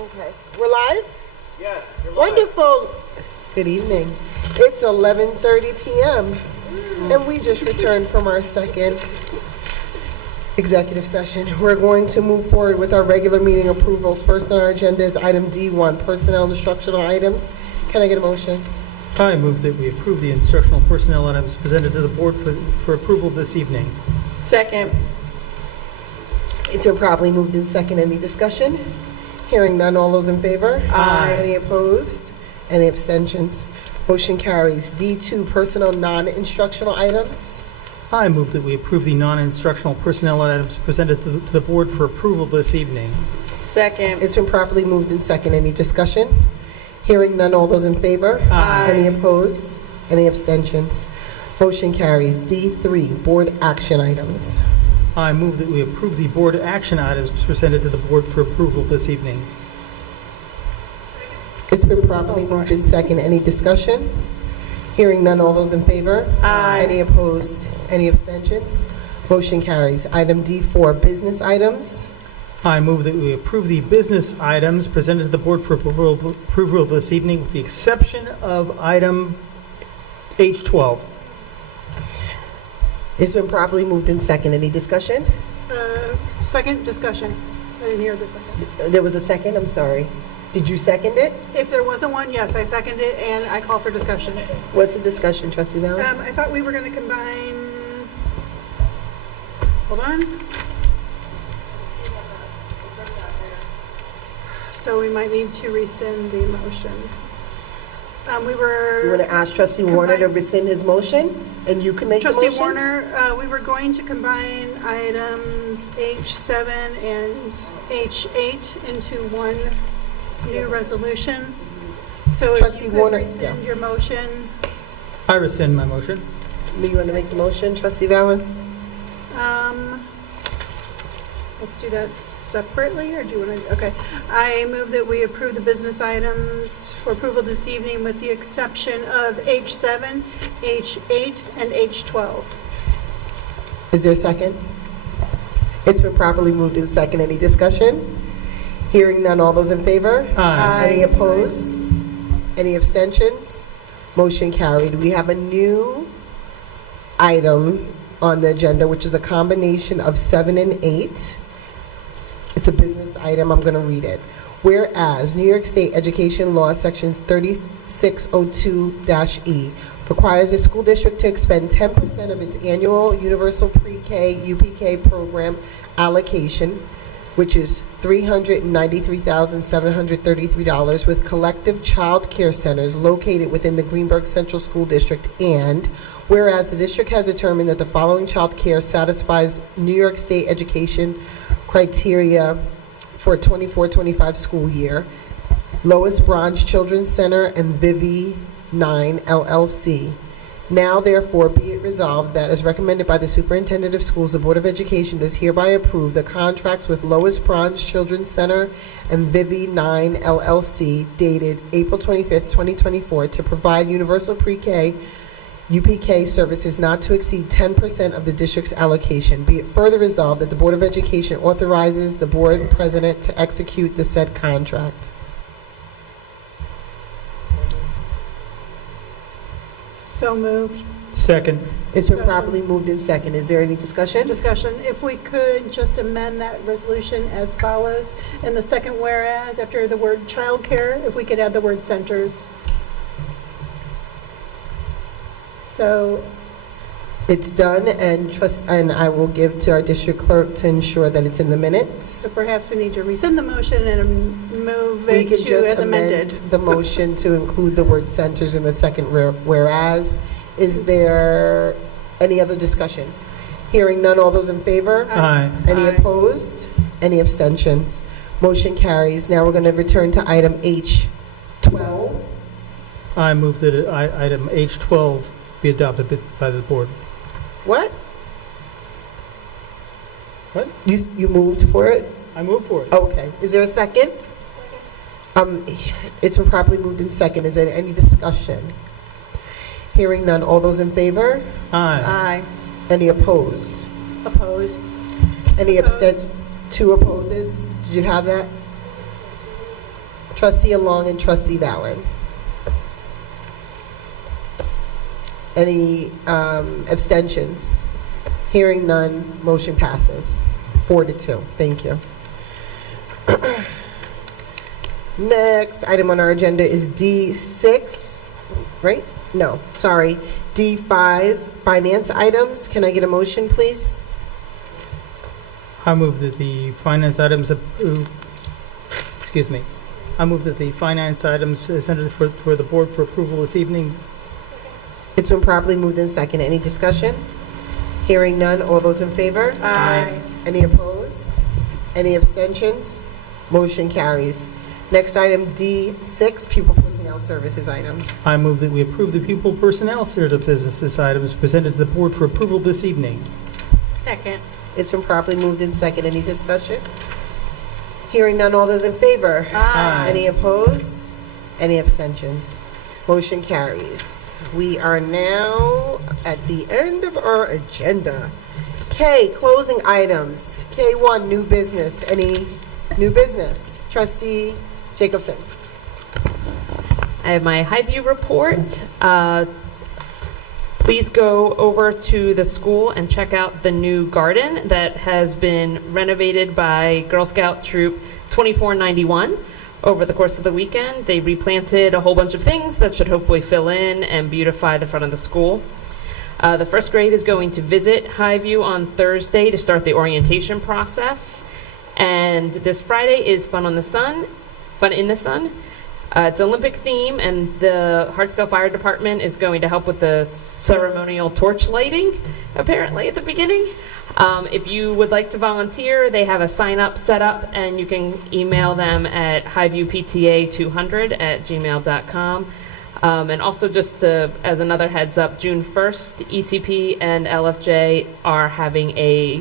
Okay. We're live? Yes, you're live. Wonderful. Good evening. It's 11:30 p.m. and we just returned from our second executive session. We're going to move forward with our regular meeting approvals. First on our agenda is item D1, personnel and instructional items. Can I get a motion? I move that we approve the instructional personnel items presented to the board for approval this evening. Second. It's been properly moved in second. Any discussion? Hearing none. All those in favor? Aye. Any opposed? Any abstentions? Motion carries. D2, personnel non-instructional items. I move that we approve the non-instructional personnel items presented to the board for approval this evening. Second. It's been properly moved in second. Any discussion? Hearing none. All those in favor? Aye. Any opposed? Any abstentions? Motion carries. D3, board action items. I move that we approve the board action items presented to the board for approval this evening. It's been properly moved in second. Any discussion? Hearing none. All those in favor? Aye. Any opposed? Any abstentions? Motion carries. Item D4, business items. I move that we approve the business items presented to the board for approval this evening with the exception of item H12. It's been properly moved in second. Any discussion? Second discussion. I didn't hear the second. There was a second? I'm sorry. Did you second it? If there wasn't one, yes, I second it, and I call for discussion. What's the discussion, Trustee Valley? I thought we were going to combine, hold on. So we might need to rescind the motion. You want to ask Trustee Warner to rescind his motion, and you can make the motion? Trustee Warner, we were going to combine items H7 and H8 into one new resolution. So Trustee if you Warner, could rescind your motion. I rescind my motion. Do you want to make the motion, Trustee Valley? Let's do that separately, or do you want to? Okay. I move that we approve the business items for approval this evening with the exception of H7, H8, and H12. Is there a second? It's been properly moved in second. Any discussion? Hearing none. All those in favor? Aye. Any opposed? Any abstentions? Motion carried. We have a new item on the agenda, which is a combination of 7 and 8. It's a business item. I'm going to read it. Whereas New York State Education Law Sections 3602-E requires a school district to expend 10% of its annual universal pre-K UPK program allocation, which is $393,733 with collective child care centers located within the Greenburgh Central School District, and whereas the district has determined that the following child care satisfies New York State education criteria for 24-25 school year, Lois Bronze Children's Center and Vivi 9 LLC. Now, therefore, be it resolved that, as recommended by the Superintendent of Schools, the Board of Education does hereby approve the contracts with Lois Bronze Children's Center and Vivi 9 LLC dated April 25th, 2024 to provide universal pre-K UPK services not to exceed 10% of the district's allocation. Be it further resolved that the Board of Education authorizes the board president to execute the said contract. So moved. Second. It's been properly moved in second. Is there any discussion? Discussion. If we could just amend that resolution as follows. In the second whereas, after the word childcare, if we could add the word centers. So it's done, and I will give to our district clerk to ensure that it's in the minutes. So perhaps we need to rescind the motion and move We it could to just as amended. amend the motion to include the word centers in the second whereas. Is there any other discussion? Hearing none. All those in favor? Aye. Any opposed? Any abstentions? Motion carries. Now we're going to return to item H12. I move that item H12 be adopted by the board. What? What? You moved for it? I moved for it. Okay. Is there a second? It's been properly moved in second. Is there any discussion? Hearing none. All those in favor? Aye. Aye. Any opposed? Opposed. Any abstention? 2 opposes. Did you have that? Trustee Along and Trustee Valen. Any abstentions? Hearing none, motion passes 4-2. Thank you. Next item on our agenda is D6, right? No, sorry, D5, finance items. Can I get a motion, please? I move that the finance items, I move that the finance items sent for the board for approval this evening. It's been properly moved in second. Any discussion? Hearing none. All those in favor? Aye. Any opposed? Any abstentions? Motion carries. Next item, D6, pupil personnel services items. I move that we approve the pupil personnel services items presented to the board for approval this evening. Second. It's been properly moved in second. Any discussion? Hearing none. All those in favor? Aye. Any opposed? Any abstentions? Motion carries. We are now at the end of our agenda. K, closing items. K1, new business. Any new business? Trustee Jacobson. I have my Highview report. Please go over to the school and check out the new garden that has been renovated by Girl Scout Troop 2491 over the course of the weekend. They replanted a whole bunch of things that should hopefully fill in and beautify the front of the school. The first grade is going to visit Highview on Thursday to start the orientation process. And this Friday is Fun in the Sun. It's Olympic theme, and the Hartsdale Fire Department is going to help with the ceremonial torch lighting, apparently, at the beginning. If you would like to volunteer, they have a sign-up set up, and you can email them at highviewpta200@gmail.com. And also just as another heads up, June 1st, ECP and LFJ are having a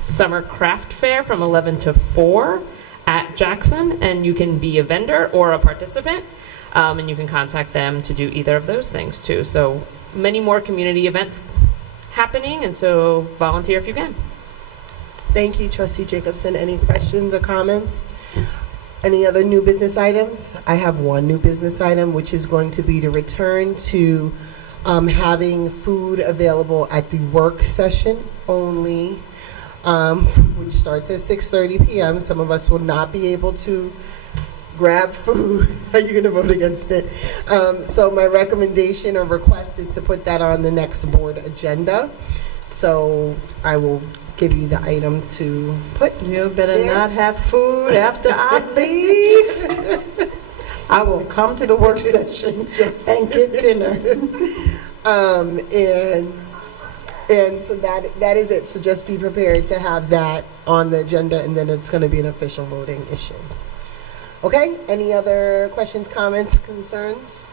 summer craft fair from 11 to 4 at Jackson, and you can be a vendor or a participant, and you can contact them to do either of those things too. So many more community events happening, and so volunteer if you can. Thank you, Trustee Jacobson. Any questions or comments? Any other new business items? I have one new business item, which is going to be to return to having food available at the work session only, which starts at 6:30 p.m. Some of us will not be able to grab food. Are you going to vote against it? So my recommendation or request is to put that on the next board agenda. So I will give you the item to put. You better there. not have food after I leave. I will come to the work session and get dinner. And so that is it. So just be prepared to have that on the agenda, and then it's going to be an official voting issue. Okay, any other questions, comments, concerns?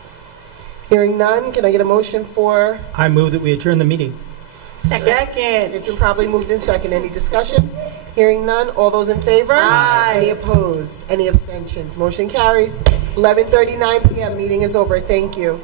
Hearing none, can I get a motion for? I move that we adjourn the meeting. Second. It's been probably moved in second. Any discussion? Hearing none, all those in favor? Aye. Any opposed? Any abstentions? Motion carries. 11:39 p.m. Meeting is over. Thank you.